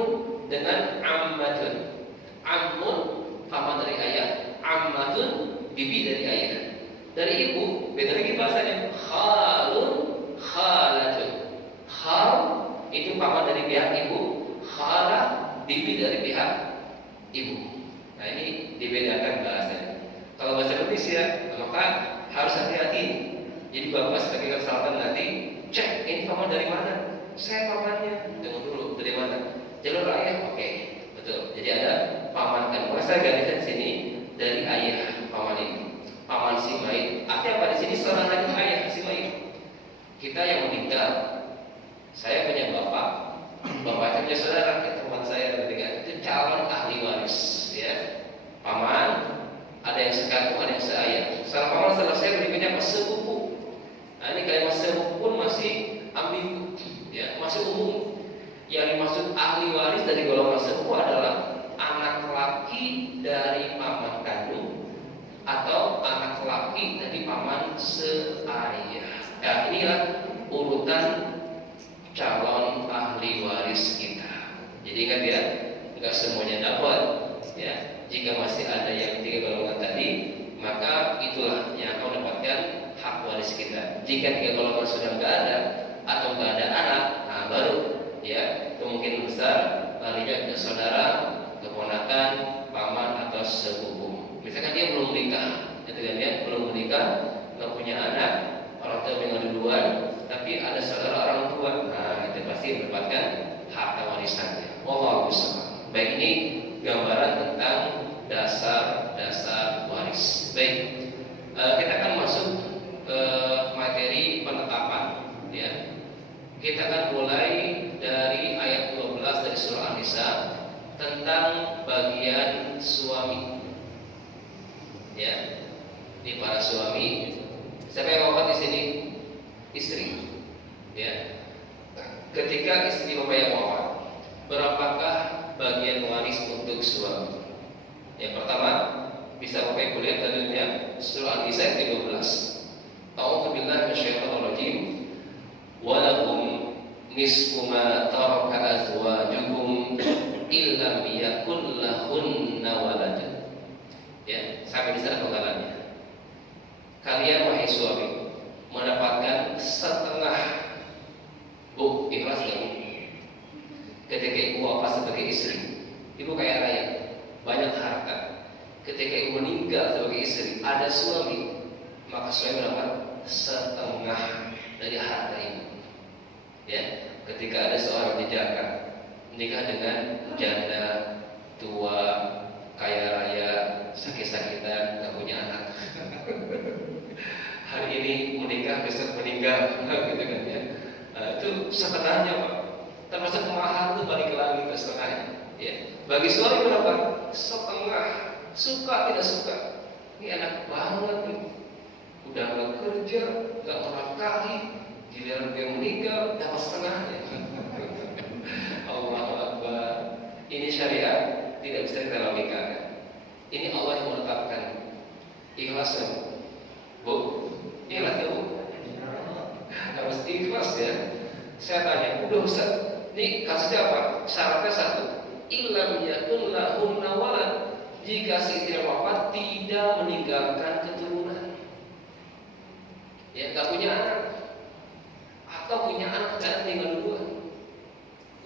dengan ammatun. Ammun paman dari ayah, ammatun bibi dari ayah. Dari ibu beda lagi bahasanya. Khalun, khalatun. Khal itu paman dari pihak ibu, khalah bibi dari pihak ibu. Nah, ini dibedakan bahasanya. Kalau bahasa Indonesia, maka harus hati-hati. Jadi bapak sebagai konsultan nanti cek ini paman dari mana? Saya pamannya. Tunggu dulu, dari mana? Jalur ayah, oke, betul. Jadi ada paman kan. Maka saya gariskan sini dari ayah paman ini. Paman si Maid. Artinya apa di sini? Seorang lagi ayah si Maid. Kita yang meninggal, saya punya bapak saya punya saudara, teman saya dengan itu calon ahli waris, ya. Paman, ada yang sekandung, ada yang seayah. Setelah paman selesai berikutnya apa? Sepupu. Nah, ini kalimat sepupu pun masih ambigu, ya, masih umum. Yang dimaksud ahli waris dari golongan sepupu adalah anak laki dari paman kandung atau anak laki dari paman seayah. Ya, inilah urutan calon ahli waris kita. Jadi ingat ya, enggak semuanya dapat. Ya, jika masih ada yang 3 golongan tadi, maka itulah yang akan mendapatkan hak waris kita. Jika 3 golongan sudah enggak ada atau enggak ada anak, nah baru ya kemungkinan besar larinya ke saudara, keponakan, paman atau sepupu. Misalkan dia belum menikah, gitu kan ya, belum menikah, enggak punya anak, orang tua meninggal duluan, tapi ada saudara orang tua, nah itu pasti mendapatkan harta warisannya. Wallahu a'lam. Baik, ini gambaran tentang dasar-dasar waris. Baik, kita akan masuk ke materi penetapan. Ya, kita akan mulai dari ayat 12 dari surah An-Nisa tentang bagian suami. Ya, ini para suami. Siapa yang wafat di sini? Istri. Ya. Ketika istri bapak yang wafat, berapakah bagian waris untuk suami? Yang pertama, bisa bapak ibu lihat dalilnya surah An-Nisa ayat 12. A'udzu billahi minasyaitonir rajim. Wa lakum nisfu ma taraka azwajukum illam yakul lahunna walad. Ya, sampai di sana penggalannya. Kalian wahai suami mendapatkan setengah. Bu, ikhlas gak bu? Ketika ibu wafat sebagai istri, ibu kaya raya, banyak harta. Ketika ibu meninggal sebagai istri, ada suami, maka suami mendapat setengah dari harta ibu. Ya, ketika ada seorang dijaka menikah dengan janda tua, kaya raya, sakit-sakitan, gak punya anak. Hari ini menikah, besok meninggal, gitu kan ya. Itu setengahnya Pak. Termasuk mahal itu balik lagi ke setengahnya. Ya. Bagi suami berapa? Setengah. Suka tidak suka. Ini enak banget nih. Udah nggak kerja, nggak menafkahi, giliran dia meninggal dapat setengahnya. Allahu Akbar. Ini syariat tidak bisa kita logikakan. Ini Allah yang menetapkan. Ikhlas ya, Bu? Ikhlas ya Bu? Harus ikhlas ya. Saya tanya, udah Ustaz, ini kasusnya apa? Syaratnya satu, illam yakun lahunna walad. Jika si istri wafat tidak meninggalkan keturunan, ya nggak punya anak, atau punya anak karena tinggal duluan,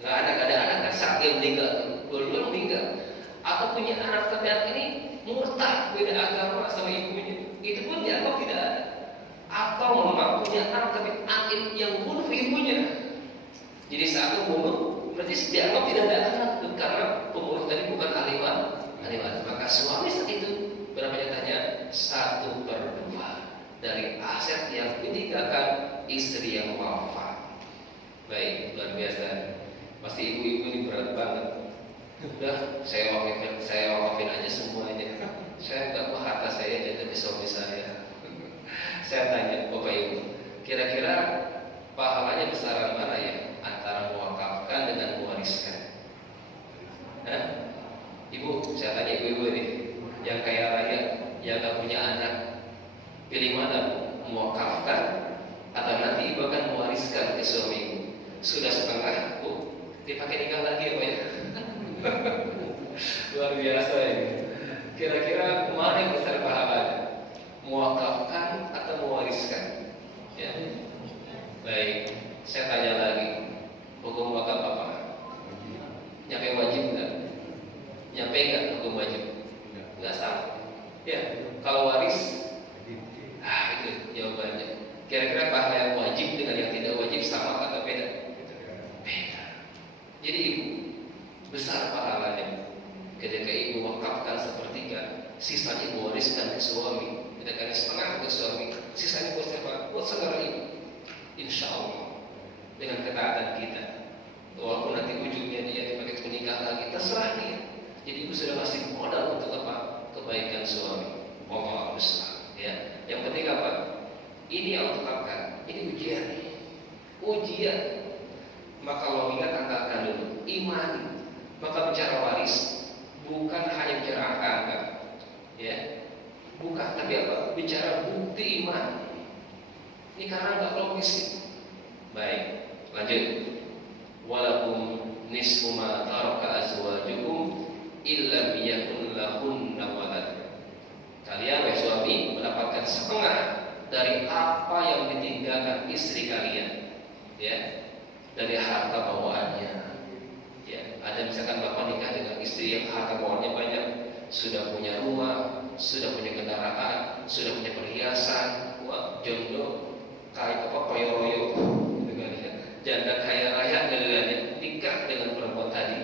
nggak ada anak kan saat dia meninggal, dua-dua meninggal, atau punya anak tapi anak ini murtad beda agama sama ibunya, itu pun dianggap tidak ada. Atau memang punya anak tapi anak yang bunuh ibunya, jadi saat membunuh berarti dianggap tidak ada anak karena pembunuh tadi udah saya wakafin aja semuanya. Saya nggak mau harta saya jadi di suami saya. Saya tanya Bapak Ibu, kira-kira pahalanya besaran mana ya antara mewakafkan dengan mewariskan? Ibu, saya tanya ibu-ibu ini, yang kaya raya, yang nggak punya anak, pilih mana? Mewakafkan atau nanti ibu akan mewariskan ke suami ibu? Sudah setengah, Bu, dipakai nikah lagi ya Pak ya? Luar biasa ini. Kira-kira mana yang besar pahalanya? Mewakafkan atau mewariskan? Ya. Baik, saya tanya lagi, hukum wakaf apa? Nyampe wajib enggak? Nyampe enggak hukum wajib? Enggak sama. Ya, kalau waris, itu jawabannya. Kira-kira pahala yang wajib dengan yang tidak wajib sama atau beda? Beda. Jadi ibu, besar pahalanya ketika ibu wakafkan sepertiga, sisanya ibu wariskan ke suami. Ketika setengah ke suami, sisanya buat siapa? Buat saudara ibu. Insya Allah dengan ketaatan kita, walaupun nanti ujungnya dia dipakai menikah lagi, terserah dia. Jadi ibu sudah kasih modal untuk apa? Kebaikan suami. Allah besar. Ya. Yang penting apa? Ini yang tetapkan. Ini ujian. Ujian. Maka logika tanggalkan dulu. Imani. Maka bicara waris bukan hanya bicara angka-angka, ya. Bukan, tapi apa? Bicara bukti iman. Ini karena nggak logis. Baik, lanjut. Walakum nisfu ma taraka azwajukum illa yakun lahunna walad. Kalian wahai suami mendapatkan setengah dari apa yang ditinggalkan istri kalian, ya, dari harta bawaannya. Ya, ada misalkan bapak nikah dengan istri yang harta bawaannya banyak, sudah punya rumah, sudah punya kendaraan, sudah punya perhiasan, wah jomblo kayak apa koyo-koyo, gitu kan ya. Janda kaya raya dengan nikah dengan perempuan tadi,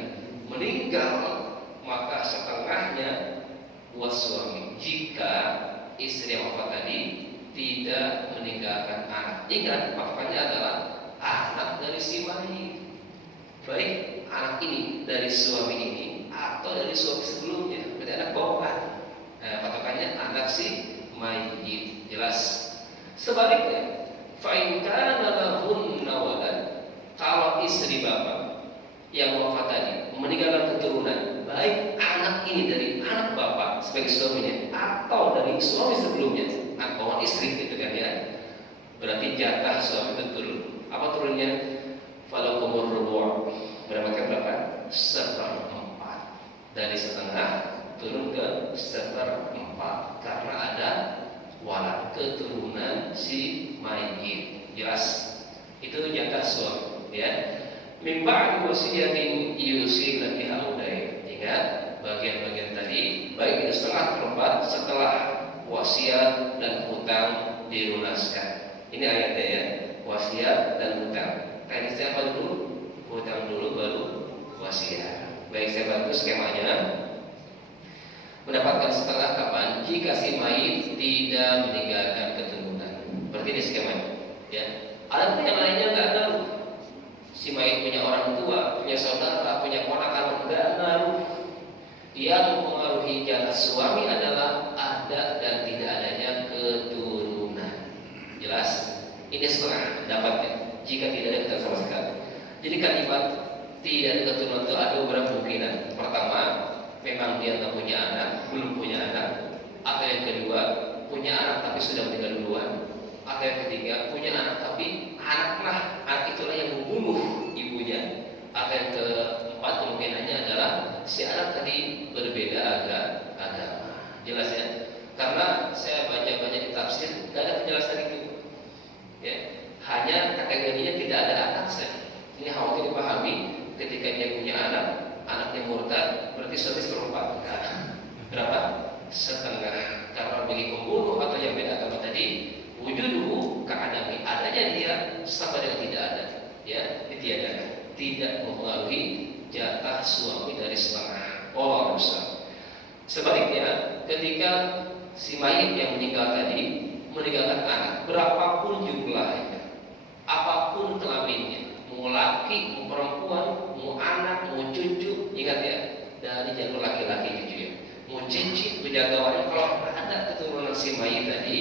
meninggal, maka setengahnya buat suami. Jika istri yang wafat tadi tidak meninggalkan anak, ingat wafatnya adalah anak dari si mayit. Baik anak ini dari suami ini atau dari suami sebelumnya, berarti anak bawaan. Patokannya anak si mayit, jelas. Sebaliknya, fa in kana lahunna walad, kalau istri bapak yang wafat tadi meninggalkan keturunan, baik anak ini dari anak bapak sebagai suaminya atau dari suami sebelumnya, anak bawaan istri gitu kan ya, berarti jatah suami itu turun. Apa turunnya? Falakumur rubu', mendapatkan berapa? 1/4. Dari setengah turun ke 1/4 karena ada walad, keturunan si mayit. Jelas? Itu jatah suami, ya. Min ba'di wasiyatin yusina biha udai. Ingat bagian-bagian tadi, baik itu 1/4 setelah wasiat dan hutang dilunaskan. Ini ayatnya ya, wasiat dan hutang. Tadi saya apa dulu? Hutang dulu baru wasiat. Baik, saya bantu skemanya. Mendapatkan setengah kapan? Jika si mayit tidak meninggalkan keturunan. Berarti ini skemanya, ya. Ada yang lainnya nggak ngaruh. Si mayit punya orang tua, punya saudara, punya ponakan, nggak ngaruh. Yang mempengaruhi jatah suami adalah ada dan tidak adanya keturunan. Jelas? Ini setengah dapatnya. Jika tidak ada keturunan sama sekali. Jadi kalimat tidak ada keturunan itu ada beberapa kemungkinan. Pertama, memang dia nggak punya anak, belum punya anak. Atau yang kedua, punya anak tapi sudah meninggal duluan. Atau yang ketiga, punya anak tapi anak itulah yang membunuh ibunya. Atau yang keempat kemungkinannya adalah si anak tadi berbeda agama. Jelas ya? Karena saya baca-baca di tafsir, nggak ada penjelasan itu. Ya, hanya kategorinya tidak ada anak saja. Ini khawatir dipahami ketika dia punya anak, anaknya murtad, berarti suami 1/4. Berapa? Setengah. Karena bagi pembunuh atau yang beda agama tadi, wujuduhu ka'adami, adanya dia sama dengan tidak ada, ya, ditiadakan, tidak mempengaruhi jatah suami dari setengah. Allah besar. Sebaliknya, ketika si mayit yang meninggal tadi meninggalkan anak, berapapun jumlahnya, apapun kelaminnya, mau laki, mau perempuan, mau anak, mau cucu, ingat ya, dari jalur laki-laki gitu ya. Mau cicit menjaga waris, kalau ada keturunan si mayit tadi,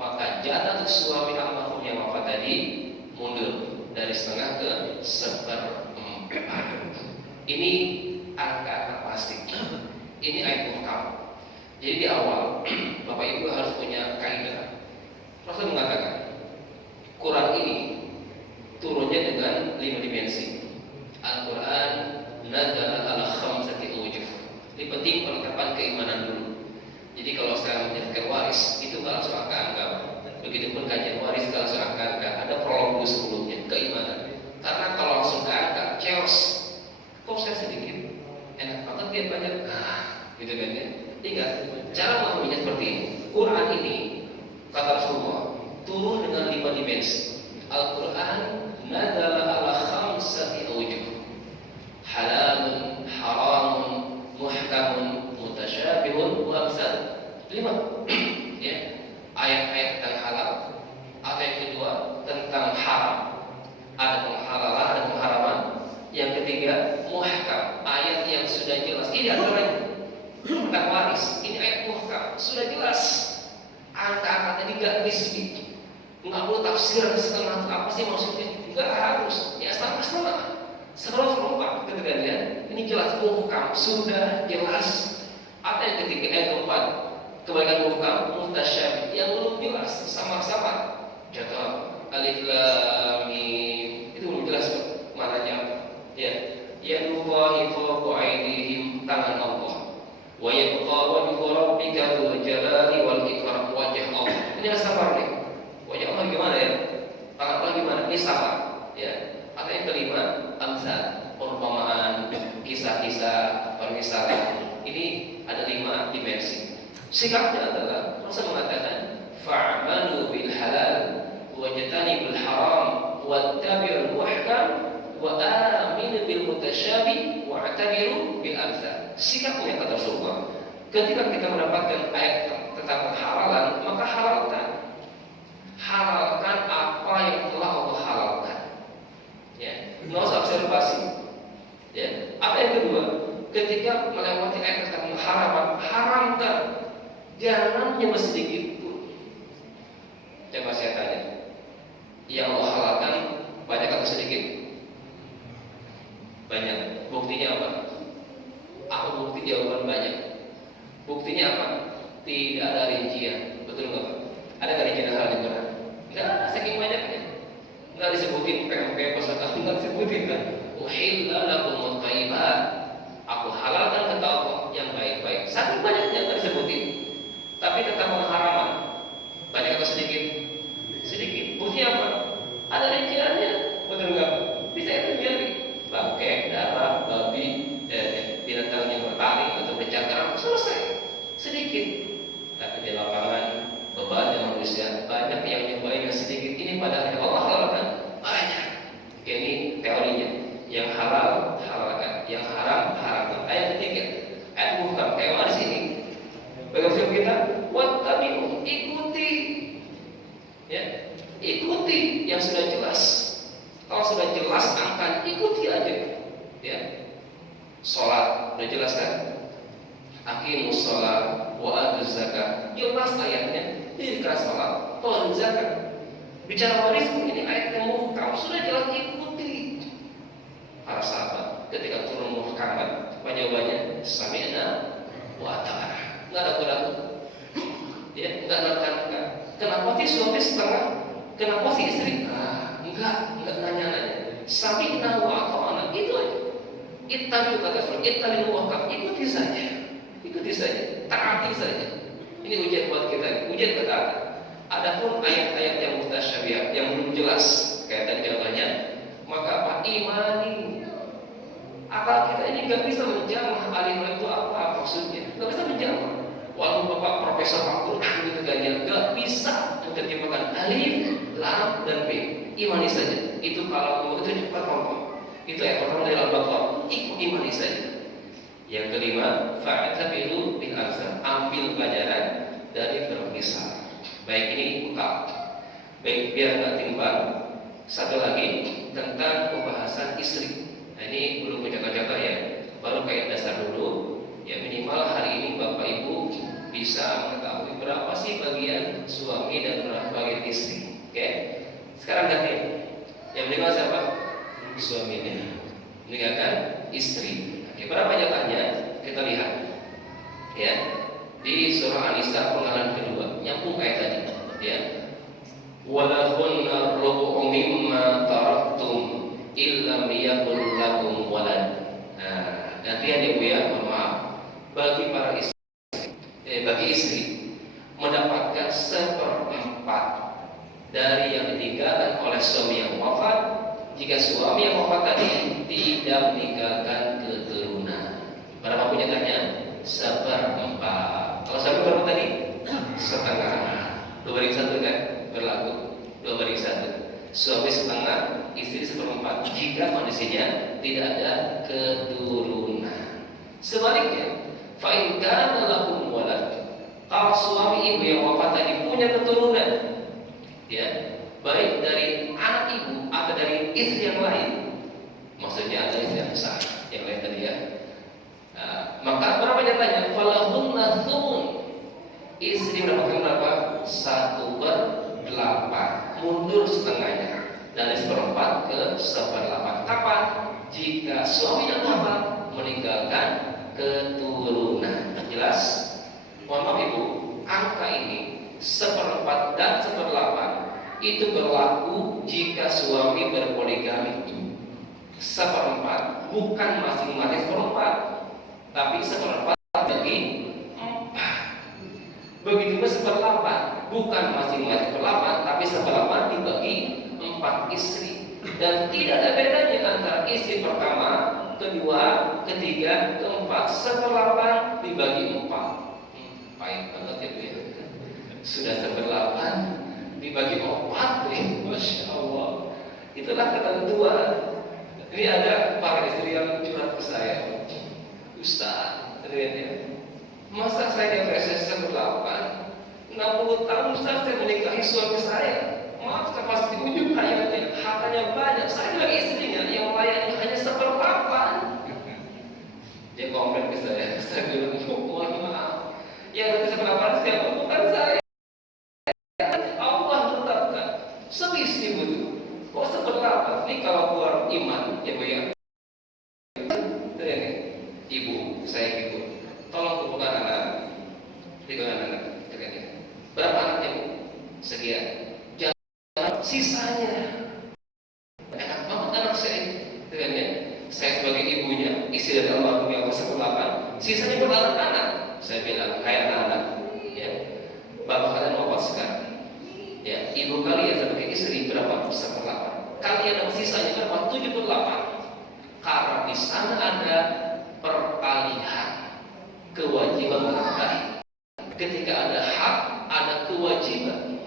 maka jatah untuk suami almarhum yang wafat tadi mundur dari setengah ke seperempat. Ini angka pasti. Ini ayat muhkam. Jadi di awal Bapak Ibu harus punya kaidah. Rasul mengatakan Quran ini turunnya dengan 5 dimensi. Al-Quran nazala ala khamsati awjuh. Ini penting penetapan keimanan dulu. Jadi kalau sekarang menjelaskan waris itu nggak langsung angka-angka. Begitupun kajian waris nggak langsung angka-angka. Ada prolog dulu sebelumnya keimanan. Karena kalau langsung ke angka, chaos. Kok saya sedikit, enak banget dia banyak, gitu kan ya. Ingat, cara memahaminya seperti ini. Quran ini kata Rasulullah turun dengan 5 dimensi. Al-Quran nazala ala khamsati awjuh. Halalun, haramun, muhkamun, mutasyabihun, wa amsal. 5. Ya. Ayat-ayat tentang halal. Atau yang kedua tentang haram. Ada penghalalan, ada pengharaman. Yang ketiga muhkam, ayat yang sudah jelas. Ini antaranya tentang waris. Ini ayat muhkam, sudah jelas. Angka-angka tadi gak bisik. Nggak perlu tafsir setengah apa sih maksudnya. Nggak harus. Ya sama-sama. Seperempat ketika ya. Ini jelas muhkam, sudah jelas. Atau yang ketiga ayat keempat, kebaikan muhkam, mutasyabih yang belum jelas, sama-sama. Contoh alif lam mim itu belum jelas maknanya apa. Ya, yadullahi fawqa aydihim, tangan Allah. Wa yabqa wajhu rabbika dzul jalali wal ikram, wajah Allah. Ini sabar nih. Wajah Allah gimana ya? Tangan Allah gimana? Ini sabar. Ya. Atau yang kelima, amsal, perumpamaan, kisah-kisah, permisalan. Ini ada 5 dimensi. Sikapnya adalah Rasul mengatakan fa'malu bil halal wajtanibul haram wattabi'ul muhkam wa aminu bil mutasyabih wa'tabiru bil amsal. Sikapnya kata Rasulullah, ketika kita mendapatkan ayat tentang halalan, maka halalkan apa yang telah Allah halalkan. Ya, nggak usah observasi. Ya, apa yang kedua? Ketika melewati ayat tentang haraman, haramkan. Jangan cuma sedikit pun. Coba saya tanya, yang Allah halalkan banyak atau sedikit? Banyak. Buktinya apa? Apa bukti jawaban banyak? Buktinya apa? Tidak ada rincian. Betul nggak Pak? Ada nggak rincian hal di Quran? Nggak ada, saking banyaknya. Nggak disebutin PMP pasal nggak disebutin kan? Uhilla lakumut thayyibat. Aku halalkan kata Allah yang baik-baik. Saking banyaknya nggak disebutin. Tapi tentang pengharaman banyak atau sedikit? Sedikit. Buktinya apa? Ada rinciannya. Betul nggak? Bisa itu jadi bangkai, darah, babi, binatang yang bertaring atau bercakar, selesai. Sedikit. Tapi di lapangan beban yang manusia banyak yang nyobain yang sedikit. Ini pada Allah halalkan banyak. Ini teorinya. Yang halal halalkan, yang haram haramkan. Ayat ketiga, ayat muhkam kayak mana sini? Bagaimana kita? Wattabi'u, ikuti. Ya, ikuti yang sudah jelas. Kalau sudah jelas angka, ikuti aja. Ya. Salat sudah jelas kan? Aqimus shalah wa atuz zakat. Jelas ayatnya. Dirikan salat, tolong zakat. Bicara waris ini ayat yang muhkam, sudah jelas, ikuti. Para sahabat ketika turun muhkamat, apa jawabannya? Sami'na wa ata'na. Nggak ada ragu, ya, nggak nerka-nerka. Kenapa sih suami setengah? Kenapa sih istri? Enggak nanya-nanya. Sami'na wa ata'na, itu aja. Ittabi'u kata Rasul, ittabi'u muhkam, ikuti saja, taati saja. Ini ujian buat kita, ujian ketaatan. Adapun ayat-ayat yang mutasyabihat, yang belum jelas, kayak tadi contohnya, maka apa? Imani. Akal kita ini nggak bisa menjamah alif lam itu apa maksudnya, nggak bisa menjamah. Walaupun bapak profesor Al-Quran gitu kan ya, nggak bisa menerjemahkan alif, lam dan b. Imani saja. Itu kalau itu cepat ngomong. Itu ayat pertama dari Al-Baqarah. Ikut imani saja. Yang kelima, fa'tabiru bil amsal. Ambil pelajaran dari bermisal. Baik ini buka. Baik biar nggak timbang. Satu lagi tentang pembahasan istri. Nah, ini belum contoh-contoh ya. Baru kayak dasar dulu. suaminya meninggalkan istri. Oke, berapa nyatanya? Kita lihat ya di surah An-Nisa pengalan kedua, nyambung ayat tadi ya. Walahunna rubu'u mimma taraktum illam yakul lakum walad. Nah, gantian ya Bu ya, mohon maaf. Bagi para istri, bagi istri mendapatkan seperempat dari yang ditinggalkan oleh suami yang wafat jika suami yang wafat tadi tidak meninggalkan keturunan. Berapa punya tanya? Seperempat. Kalau suami berapa tadi? Setengah. 2/1 kan berlaku. 2/1. Suami setengah, istri seperempat jika kondisinya tidak ada keturunan. Sebaliknya, fa in kana lakum walad, kalau suami ibu yang wafat tadi punya keturunan, ya, baik dari anak ibu atau dari istri yang lain, maksudnya ada istri yang sah, yang lain tadi ya. Maka berapa nyatanya? Falahunna thumun. Istri mendapatkan berapa? 1/8. Mundur setengahnya dari 1/4 ke 1/8. Kapan? Jika suami yang wafat meninggalkan keturunan. Jelas? Mohon maaf Ibu, angka ini 1/4 dan 1/8 itu berlaku jika suami berpoligami. 1/4 bukan masing-masing 1/4, tapi 1/4 bagi 4. Begitu pun 1/8 bukan masing-masing 1/8, tapi 1/8 dibagi 4 istri. Dan tidak ada bedanya antara istri pertama, kedua, ketiga, keempat. 1/8 dibagi 4. Pahit banget ya Bu ya. Sudah 1/8 dibagi 4 nih, Masya Allah. Itulah ketentuan. Ini ada para istri yang curhat ke saya, Ustaz, ya, masa saya depresi 1/8? 60 tahun Ustaz saya menikahi suami saya. Maaf, saya pasti ujung hayatnya, hartanya banyak. Saya lagi istrinya yang layannya hanya 1/8. Dia komplain ke saya bilang, mohon maaf, yang nanti 1/8 siapa? Bukan saya. Allah tetapkan selisih betul. Kok 1/8? Ini kalau keluar iman, ya Bu ya. Ibu, saya ibu, tolong kumpulkan anak. Tiga anak, berapa anaknya Bu? Sekian. Jangan sisanya. Enak banget anak saya. Ya. Saya sebagai ibunya, istri dari almarhum yang 1/8, sisanya buat anak-anak. Saya bilang, kayak anak-anak, ya, bapak kalian wafat sekarang. Ya, ibu kalian sebagai istri berapa? 1/8. Kalian dapat sisanya berapa? 7/8. Karena di sana ada peralihan kewajiban menafkahi. Ketika ada hak, ada kewajiban.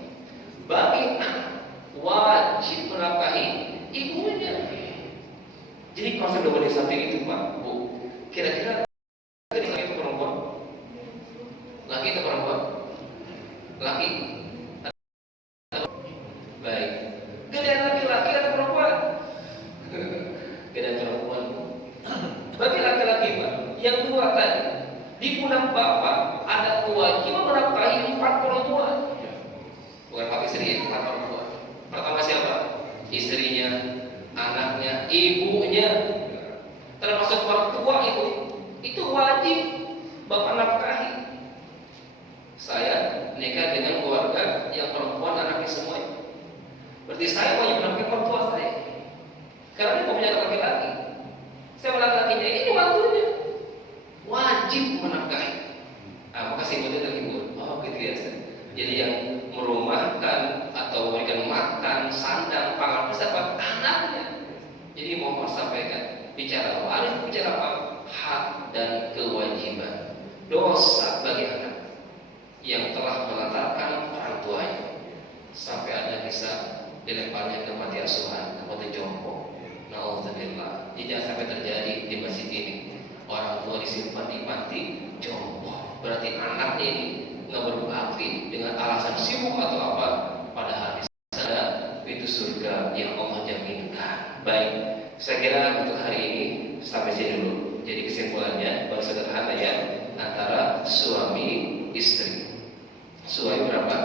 Bagi anak wajib menafkahi ibunya. Jadi konsep double samping itu Pak, Bu, kira-kira laki itu perempuan? Laki atau perempuan? Laki. Baik. Gedean laki-laki atau perempuan? Gedean perempuan. Bagi laki-laki Pak, yang dua tadi, di pundak bapak ada kewajiban menafkahi 4 perempuan. Bukan 4 istri, 4 perempuan. Pertama siapa? Istrinya, anaknya, ibunya, termasuk orang tua itu wajib bapak nafkahi. Saya nikah dengan keluarga yang perempuan, anaknya semuanya. Berarti saya wajib menafkahi orang tua saya. Karena dia punya laki-laki. Saya laki-lakinya ini waktunya wajib menafkahi. Makasih buat itu ibu. Oh gitu ya. Jadi yang merumahkan atau memberikan makan, sandang, pangan siapa? Anaknya. Jadi mau sampaikan bicara waris, bicara apa? Hak dan kewajiban. Dosa bagi anak yang telah melantarkan orang tuanya sampai ada kisah dilemparnya ke panti asuhan, ke panti jompo. Nauzubillah. Jangan sampai terjadi di masjid ini. Orang tua disimpan di panti jompo. Berarti anaknya ini nggak berbakti dengan alasan sibuk atau apa. Padahal di sana itu surga yang Allah jaminkan. Baik, saya kira untuk hari ini sampai sini dulu. Jadi kesimpulannya baru sederhana ya, antara suami istri. Suami berapa?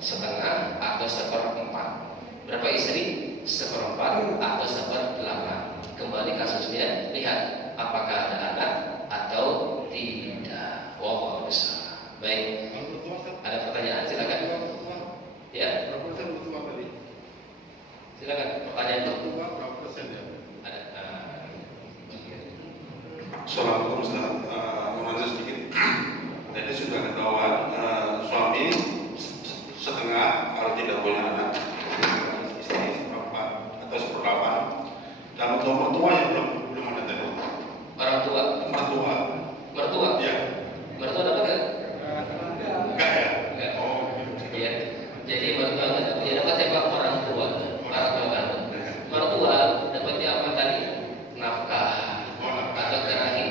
Setengah atau 1/4. Berapa istri? 1/4 atau 1/8. kembali kasusnya, lihat apakah ada anak atau tidak. Wallahu a'lam. Baik. Ada pertanyaan, silakan. Ya. Berapa persen bertua tadi? Silakan. Pertanyaan itu. Bertua berapa persen ya? Ada. Assalamualaikum Ustaz. Menurut sedikit. Tadi sudah ketahuan suami setengah kalau tidak punya anak, istri seperempat atau seperlapan. Dan untuk mertua yang belum ada tadi. Orang tua. Mertua. Mertua. Ya. Mertua dapat nggak? Enggak ya? Enggak. Oh. Iya. Jadi mertua nggak dapat siapa? Orang tua. Orang tua kan. Mertua dapatnya apa tadi? Nafkah atau kerahi.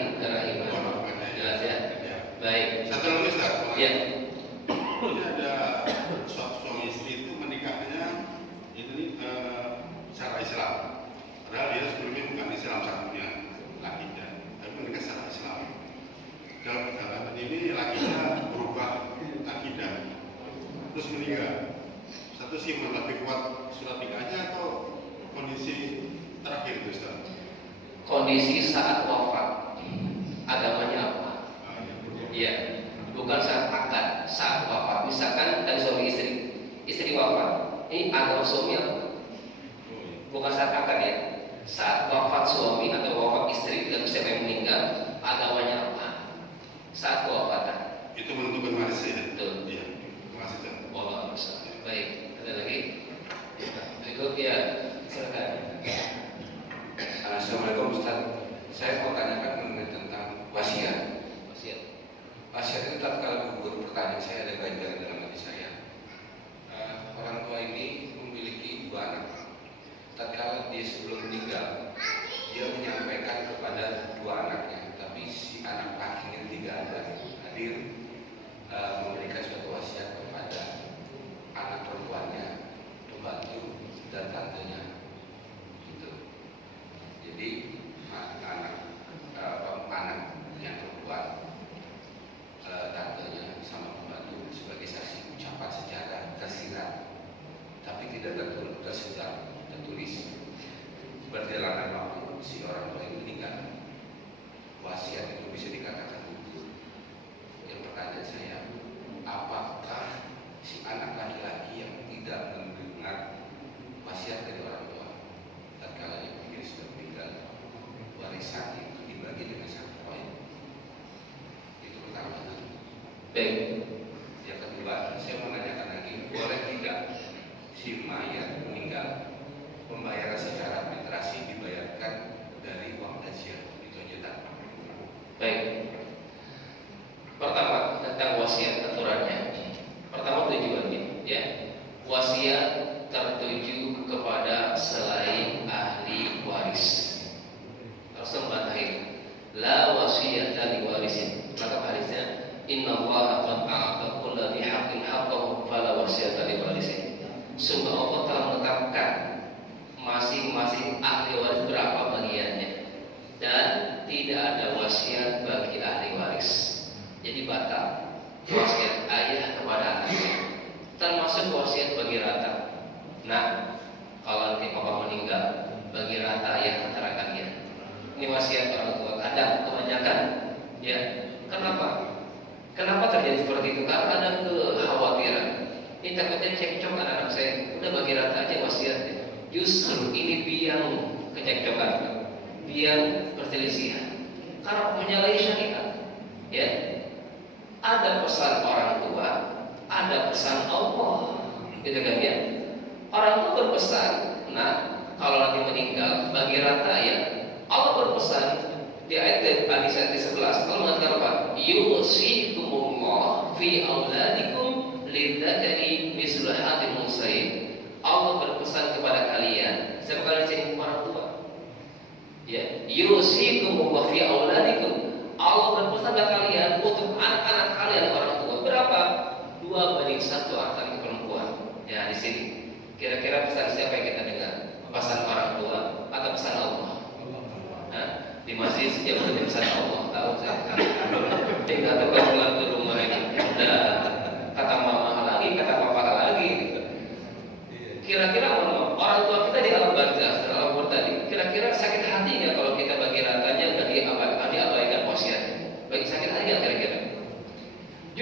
Jelas ya. Baik. Satu lagi Ustaz. Iya. Ini ada suami istri itu menikahnya ini secara Islam. Padahal dia sebelumnya bukan Islam satunya, lakinya, tapi menikah secara Islam. Dalam perjalanan ini lakinya berubah akidah, terus meninggal. Satu sih lebih kuat surat nikahnya atau kondisi terakhir itu Ustaz? Kondisi saat wafat, agamanya apa? Iya, bukan saat akad, saat wafat. Misalkan dari suami istri wafat, ini agama suami apa? Bukan saat akad ya. Saat wafat suami atau wafat istri dan siapa yang meninggal, agamanya apa? Saat kewafatan. Itu menentukan warisnya. Betul. Iya. Terima kasih Ustaz. Allah Ustaz. Baik, ada lagi? Berikut ya, silakan. Assalamualaikum Ustaz. Saya mau tanyakan mengenai tentang wasiat. Wasiat itu tatkala gugur, pertanyaan saya ada ganjaran dalam hati saya. Orang tua ini memiliki 2 anak. Tatkala dia sebelum meninggal, dia menyampaikan kepada 2 anaknya, tapi si anak lakinya tidak ada hadir, memberikan suatu wasiat kepada anak perempuannya, pembantu dan tantenya. Gitu. Jadi anak yang perempuan, tantenya sama pembantu sebagai saksi ucapan secara tersirat, tapi tidak tertulis. Berjalanan waktu si orang tua itu meninggal, wasiat itu bisa dikatakan gugur. Yang pertanyaan saya, apakah si anak laki-laki yang tidak mendengar wasiat dari orang tua tatkala dia sudah meninggal, warisan itu dibagi dengan 1 poin? Itu pertama. Baik. Yang kedua, saya mau menanyakan lagi, boleh tidak si mayat meninggal pembayaran secara administrasi dibayarkan dari uang gajian? Itu aja tak. Baik. Pertama tentang wasiat aturannya. Pertama tujuannya, ya. Wasiat tertuju kepada selain ahli waris. Rasul membantahi, la wasiyata li warisin. Maka hadisnya, innallaha qad a'ata kulla dhi haqqin haqqahu fala wasiyata li warisin. Sungguh Allah telah menetapkan masing-masing ahli waris berapa bagiannya, dan tidak ada wasiat bagi ahli waris. Jadi batal wasiat ayah kepada anaknya, termasuk wasiat bagi rata. Nah, kalau nanti papa meninggal, bagi rata ayah antara kalian. Ini wasiat orang tua. Ada kebanyakan, ya. Kenapa terjadi seperti itu? Karena ada kekhawatiran. Ini takutnya cekcok anak saya. Udah bagi rata aja wasiatnya. Justru ini biang kecekcokan, biang perselisihan. Karena menyalahi syariat, ya. Ada pesan orang tua, ada pesan Allah, gitu kan ya. Orang tua berpesan, nah kalau nanti meninggal bagi rata ya. Allah berpesan di ayat 11 kalau mengatakan apa? Yusikumullah fi auladikum lidzakari mislu hadil unsayain. Allah berpesan kepada kalian, siapa kalian jadi orang tua? Ya, yusikumullah fi auladikum. Allah berpesan kepada kalian untuk anak-anak kalian orang tua. Berapa? 2:1 antara perempuan. Ya, di sini. Kira-kira pesan siapa yang kita dengar? Pesan orang tua atau pesan Allah? Nah, di masjid sejak udah pesan Allah. Tahu saya. Tinggal tukar pulang ke rumah ini. Udah kata mama lagi, kata papa lagi. Kira-kira orang tua kita di alam barzah, dalam tadi. Kira-kira sakit hati nggak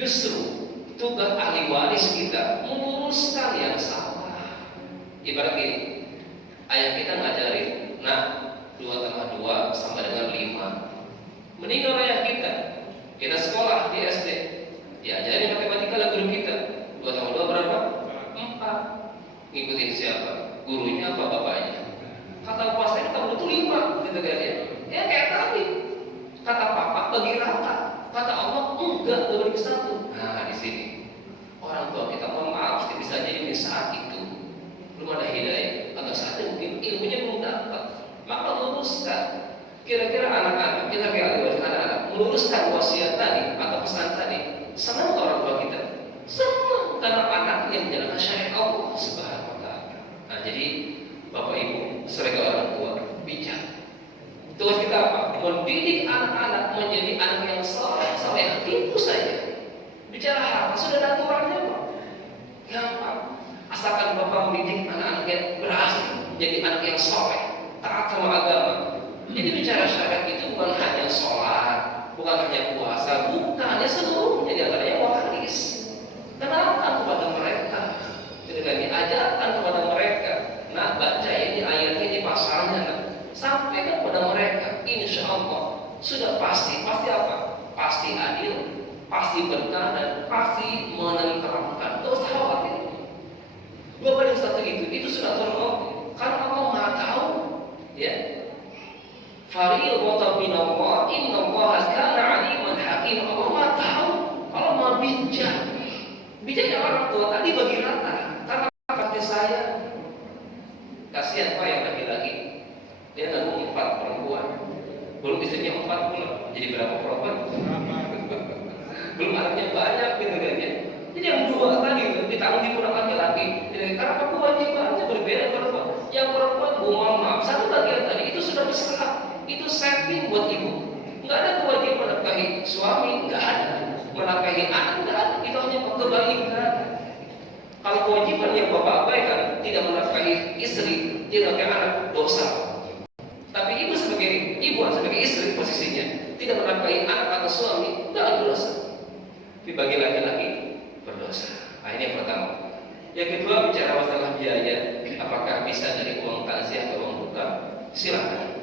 Justru tugas ahli waris kita meluruskan yang salah. Ibarat ini, ayah kita ngajarin, nah 2 tambah 2 sama dengan 5. Meninggal ayah kita sekolah di SD, diajarin matematika lah guru kita. 2 tambah 2 berapa? 4. Ngikutin siapa? Gurunya apa bapaknya? Kata puasa kita butuh 5, gitu kan ya? Ya kayak tadi, kata papa bagi rata, kata Allah enggak bagi 1. Nah di sini orang tua kita mohon maaf bisa jadi di saat itu belum ada hidayah, atau saat itu mungkin ilmunya belum dapat, maka luruskan. Kira-kira anak-anak kita kayak anak-anak meluruskan wasiat tadi atau pesan tadi, senang orang tua kita, senang karena anaknya menjalankan syariat Allah Subhanahu wa Ta'ala. Nah jadi Bapak Ibu sebagai orang tua bijak. Tugas kita apa? Mendidik anak-anak menjadi anak yang saleh, itu saja. Bicara harta sudah ada aturannya, Pak. Gampang. Asalkan Bapak mendidik anak-anaknya berhasil menjadi anak yang saleh, taat sama agama. Jadi bicara syariat itu bukan hanya sholat, bukan hanya puasa, bukan hanya seluruhnya di antaranya waris. Kenalkan kepada mereka, ketika diajarkan kepada mereka. Nah, baca ini ayatnya di pasalnya, nah. Sampaikan kepada mereka, insya Allah sudah pasti apa? Pasti adil, pasti berkah dan pasti menenteramkan. Tidak usah khawatir. 2:1 itu sudah terlalu, karena Allah Maha tahu, ya. Fariidatan minallah, innallaha kana 'aliman hakim. Allah Maha tahu, Allah Maha bijak. Bijaknya orang tua tadi bagi rata. Karena kata saya, kasihan Pak yang laki-laki. Dia nanggung 4 perempuan, belum istrinya 4 pula. Jadi berapa perempuan? Belum anaknya banyak gitu kan ya. Jadi yang 2 tadi ditanggung di pundak laki-laki. Karena kewajibannya berbeda perempuan. Yang perempuan mohon maaf, 1 bagian tadi itu sudah besar. Itu saving buat ibu. Nggak ada kewajiban menafkahi suami, nggak ada. Menafkahi anak, nggak ada. Itu hanya kebaikan. Kalau kewajiban yang bapak abaikan, tidak menafkahi istri, tidak menafkahi anak, dosa. Tapi ibu sebagai istri posisinya tidak menafkahi anak atau suami, nggak ada dosa. Tapi bagi laki-laki berdosa. Nah, ini yang pertama. Yang kedua bicara masalah biaya, apakah bisa dari uang takziah atau uang duka? Silakan.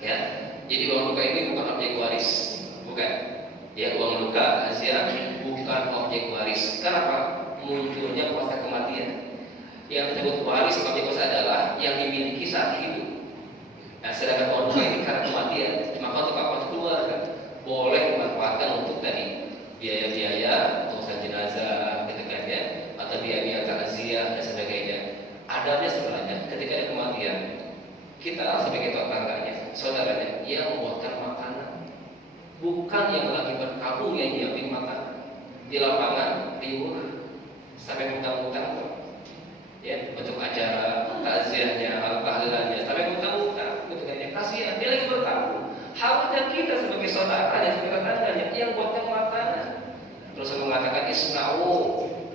Ya, jadi uang duka ini bukan objek waris, bukan. Ya, uang duka takziah bukan objek waris. Kenapa? Munculnya kuasa kematian. Yang disebut waris objek waris adalah yang dimiliki saat hidup. Nah, sedangkan uang duka ini karena kematian, maka untuk apa keluarga boleh dimanfaatkan untuk tadi biaya-biaya urusan jenazah, ya, atau biaya-biaya takziah dan sebagainya. Adanya sebenarnya ketika ada kematian, kita sebagai tetangganya, saudaranya, yang membuatkan makanan, bukan yang lagi berkabung yang nyiapin makanan di lapangan, di rumah, sampai hutang-hutang, ya, untuk acara takziahnya, tahlilannya, sampai hutang-hutang. Kasihan, dia lagi bertamu. Harusnya kita sebagai saudaranya, sebagai tetangganya yang buatkan makanan. Terus mengatakan isna'u,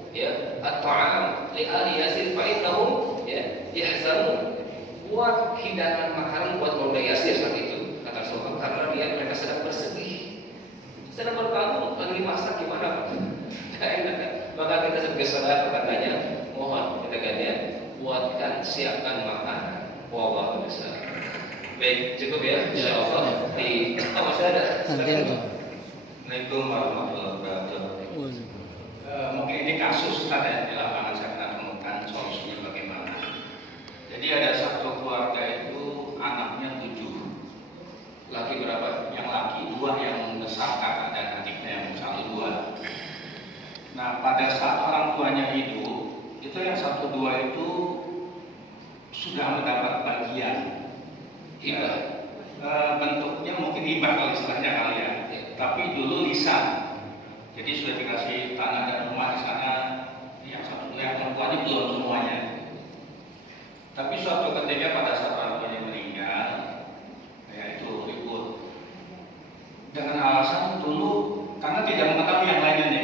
ya, at-ta'am li ahli Yasir fa innahum, ya, yahzanun. Buat hidangan makanan buat keluarga Yasir saat itu, kata Rasulullah, karena mereka sedang bersedih, sedang bertamu, lagi masak gimana? Tidak enak kan? Maka kita sebagai saudara tetangganya, mohon tetangganya buatkan, siapkan makanan. Wallahu a'lam. Baik, cukup ya, insyaallah. Masih ada? Assalamualaikum warahmatullahi wabarakatuh. Mungkin ini kasus ada di lapangan, saya pernah temukan solusinya bagaimana. Jadi ada satu keluarga itu anaknya 7. Laki berapa? Yang laki 2, yang besar kakak dan adiknya yang 1, 2. Nah, pada saat orang tuanya hidup, itu yang 1, 2 itu sudah mendapat bagian hibah. Bentuknya mungkin hibah kalau istilahnya kali ya. Tapi dulu lisan. Jadi sudah dikasih tanah dan rumah di sana. Yang 1, 2 yang perempuannya belum semuanya. Tapi suatu ketika pada saat orang tuanya meninggal, ya itu ribut. Dengan alasan dulu karena tidak mengetahui yang lainnya nih.